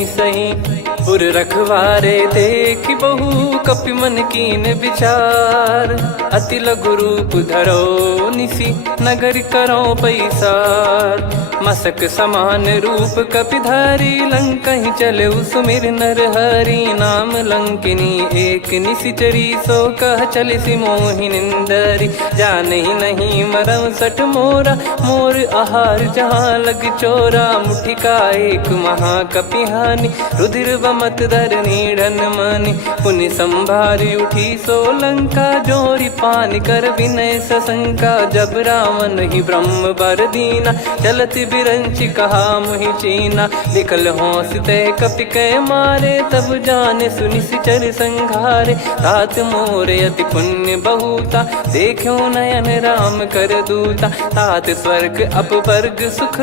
सही। पुर रखवारे देख बहु, कपि मन कीन विचार। अति लघु रूप धरो निसी, नगर करो पैसार। मसक समान रूप कपि धारी, लंकहि चले सुमिर नर हरि। नाम लंकिनी एक निशिचरी, सो कह चलिसि मोहि निंदरी। जानहि नहीं मरम सठ मोरा, मोर आहार जहाँ लग चोरा। मुठिका एक महाकपि हानि, रुधिर बमत धरनी ढन मनि पुनि संभारी उठी सोलंका जोरी पानी कर विनय सशंका जब रावण ही ब्रह्म बर दीना चलत बिरंची कहा मुहि चीना निकल होंस ते कपि कै मारे तब जाने सुनि सिचर संघारे तात मोरे अति पुण्य बहुता देखो नयन राम कर दूता तात स्वर्ग अपवर्ग सुख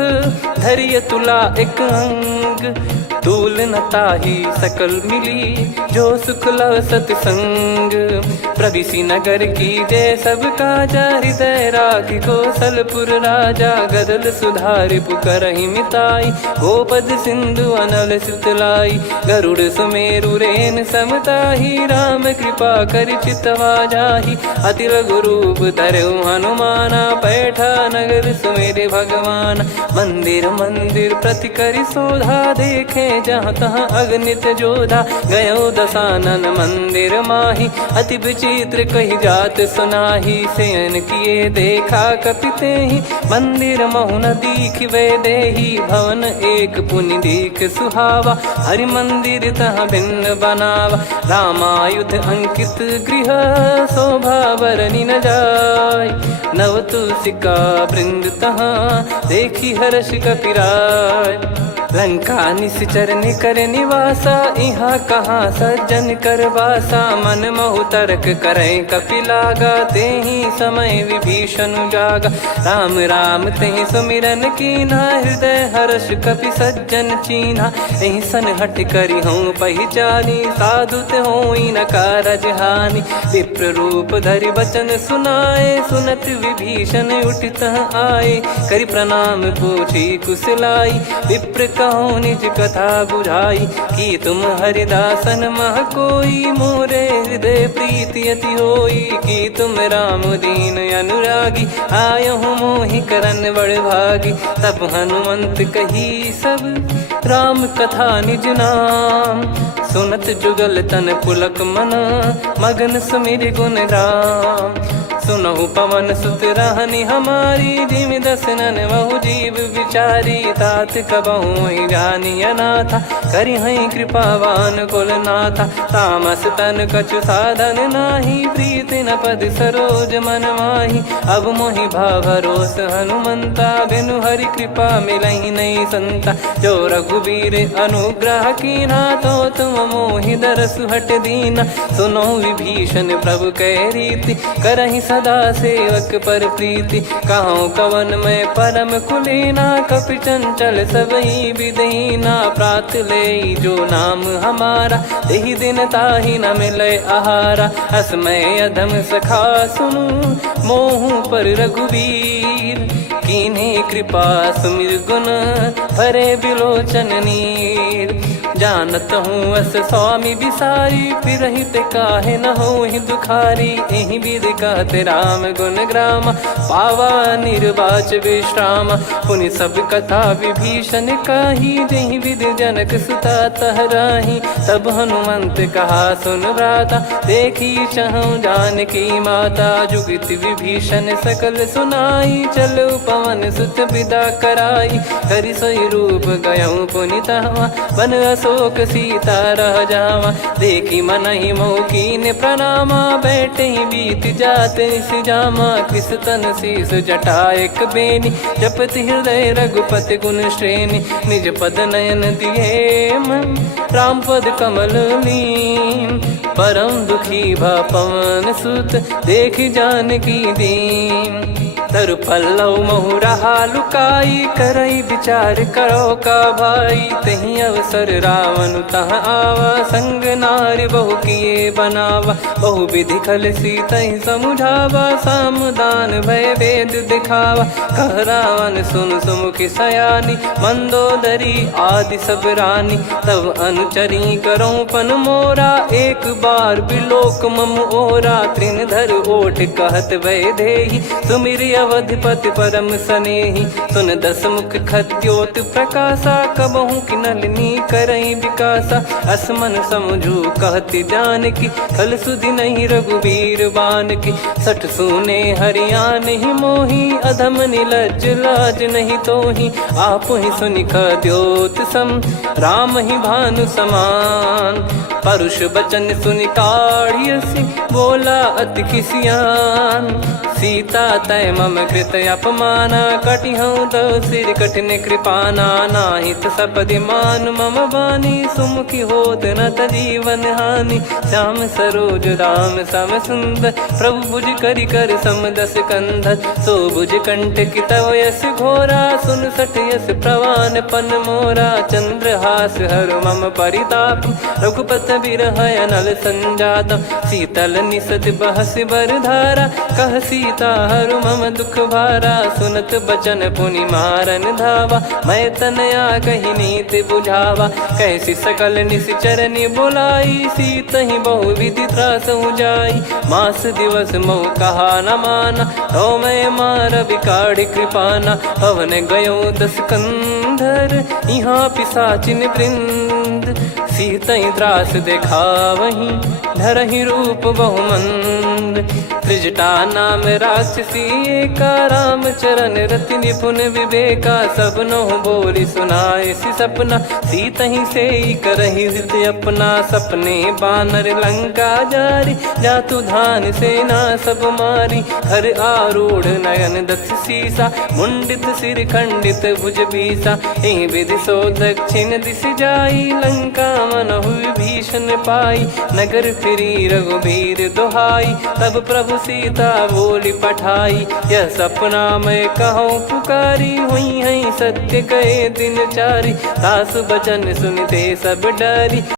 धरिय तुला एक अंग तूल न ताही सकल मिली जो सुख लव सतसंग प्रविसी नगर की जय सब काजा हृदय राखी कौशलपुर राजा गदल सुधारि पुकरहि मिताई गोपद सिंधु अनल सितलाई गरुड़ सुमेरु रेन समताही राम कृपा कर चितवा जाही अति लघु रूप धरऊ हनुमाना बैठा नगर सुमेरे भगवान मंदिर मंदिर प्रति करि शोधा देखे जहाँ तहाँ अगणित जोधा गयो दशानन मंदिर माही अति विचित्र कही जात सुनाही सेन किए देखा कपिते ही मंदिर महु न दीख वे देही भवन एक पुनि दीख सुहावा हरि मंदिर तहाँ भिन्न बनावा रामायुध अंकित गृह शोभा बरनी न जाय नव तुलसी का वृंद तहाँ देखी हर्ष कपिराय लंका निश्चर निकर निवासा यहाँ कहाँ सज्जन कर वासा मन महु तर्क करे कपिलागा ते ही समय विभीषण जागा राम राम ते सुमिरन कीना हृदय हर्ष कपि सज्जन चीन्हा यही सन हट करी हूँ पहचानी साधु ते होई न कारज हानि विप्र रूप धरि वचन सुनाए सुनत विभीषण उठित आए करि प्रणाम पूछी कुशलाई विप्र कहो निज कथा बुझाई कि तुम हरिदासन मह कोई मोरे हृदय प्रीति अति होई कि तुम राम दीन अनुरागी आयहु मोहि करन बड़ भागी तब हनुमंत कही सब राम कथा निज नाम सुनत जुगल तन पुलक मन मगन सुमिर गुण राम सुनहु पवन सुत रहनी हमारी जिमि दसनन बहु जीव विचारी तात कबहु ही जानी अनाथा करि हई कृपावान कुल नाथा तामस तन कछु साधन नाही प्रीति न पद सरोज मन माही अब मोहि भाव भरोस हनुमंता बिनु हरि कृपा मिलहि नहीं संता जो रघुबीर अनुग्रह कीना तो तुम मोहि दरस हट दीना सुनो विभीषण प्रभु कह रीति करहि सदा सेवक पर प्रीति कहूँ कवन में परम कुलीना कपि चंचल सबही विदहीना प्रात ले जो नाम हमारा यही दिन ताहि न मिले आहारा असमय अधम सखा सुनु मोहु पर रघुवीर कीन्हे कृपा सुमिर गुण भरे बिलोचन नीर जानत हूँ अस स्वामी बिसारी फिर हित काहे न हो ही दुखारी यही विध कहते राम गुण ग्राम पावा निर्वाच विश्राम पुनि सब कथा विभीषण काही जही विध जनक सुता तहराही तब हनुमंत कहा सुन भ्राता देखी चहु जानकी माता जुगित विभीषण सकल सुनाई चलो पवन सुत विदा कराई करि सोई रूप गयऊँ पुनि तहवा बन अशोक सीता रह जावा देखी मन ही मौकीन प्रणामा बैठे ही बीत जाते जामा कृष तन शीस जटा एक बेनी जपति हृदय रघुपति गुण श्रेणी निज पद नयन दिए मन राम पद कमल लीन परम दुखी भा पवन सुत देखी जानकी दीन तरु पल्लव महु रहा लुकाई करई विचार करो का भाई तही अवसर रावण तह आवा संग नारी बहु किए बनावा बहु विधि खल सीतहि समुझावा सामदान भय वेद दिखावा कह रावण सुन सुमुखी सयानी मंदोदरी आदि सब रानी तब अनुचरी करो पन मोरा एक बार बिलोक मम ओरा तृण धर ओट कहत वै देहि सुमिर अवधिपति परम सनेही। सुन दस मुख खद्योत प्रकाशा, कबहू की नलिनी करई विकासा। असमन समझू कहती जान की, खल सुधि नहीं रघुबीर बान की। सठ सुने हरियाण ही मोही, अधम निलज लाज नहीं तोही। आप ही सुनि खद्योत सम, राम ही भानु समान। परुष बचन सुनि काढ़ियसि, बोला अति किसियान। सीता तय मम कृत अपमाना, कटिहऊँ तो सिर कठिन कृपाना। नाहित सपदि मान मम बानी, सुमुखी होत न जीवन हानि। श्याम सरोज राम सम सुंदर, प्रभु भुज करि कर सम दस कंधर। सो भुज कंठ की तव यस घोरा, सुन सठ यस प्रवान पन मोरा। चंद्रहास हर मम परिताप, रघुपत बिरह अनल संजात। शीतल निसत बहस बर धारा, कह सीता हरु मम दुख भारा। सुनत बचन पुनि मारन धावा, मैं तनया कही नीति बुझावा। कैसी सकल निश्चरनि बुलाई, सीत ही बहु विधि त्रासहु जाई। मास दिवस मोह कहा न माना, तो मैं मार बिकाढ़ी कृपाना। पवन गयो दस कंधर, यहाँ पिशाचिन वृंद। सीतहि त्रास देखावहीं, धरहि रूप बहुमंद। त्रिजटा नाम राक्षसी एका, राम चरण रति निपुण विवेका। सबनो बोली सुनाए सि सपना, सीतहि सेई करहि हृद अपना। सपने बानर लंका जारी, जातु धान सेना सब मारी। हर आरूढ़ नयन दस सीसा, मुंडित सिर खंडित भुज बीसा। एहि विधि सो दक्षिण दिश जाई, लंका मनहु विभीषण पाई। नगर फिरी रघुबीर दुहाई, तब प्रभु सीता बोली पठाई। यह सपना मैं कहूँ पुकारी, हुई है सत्य कहे दिन चारी। सासु बचन सुनते सब डरी,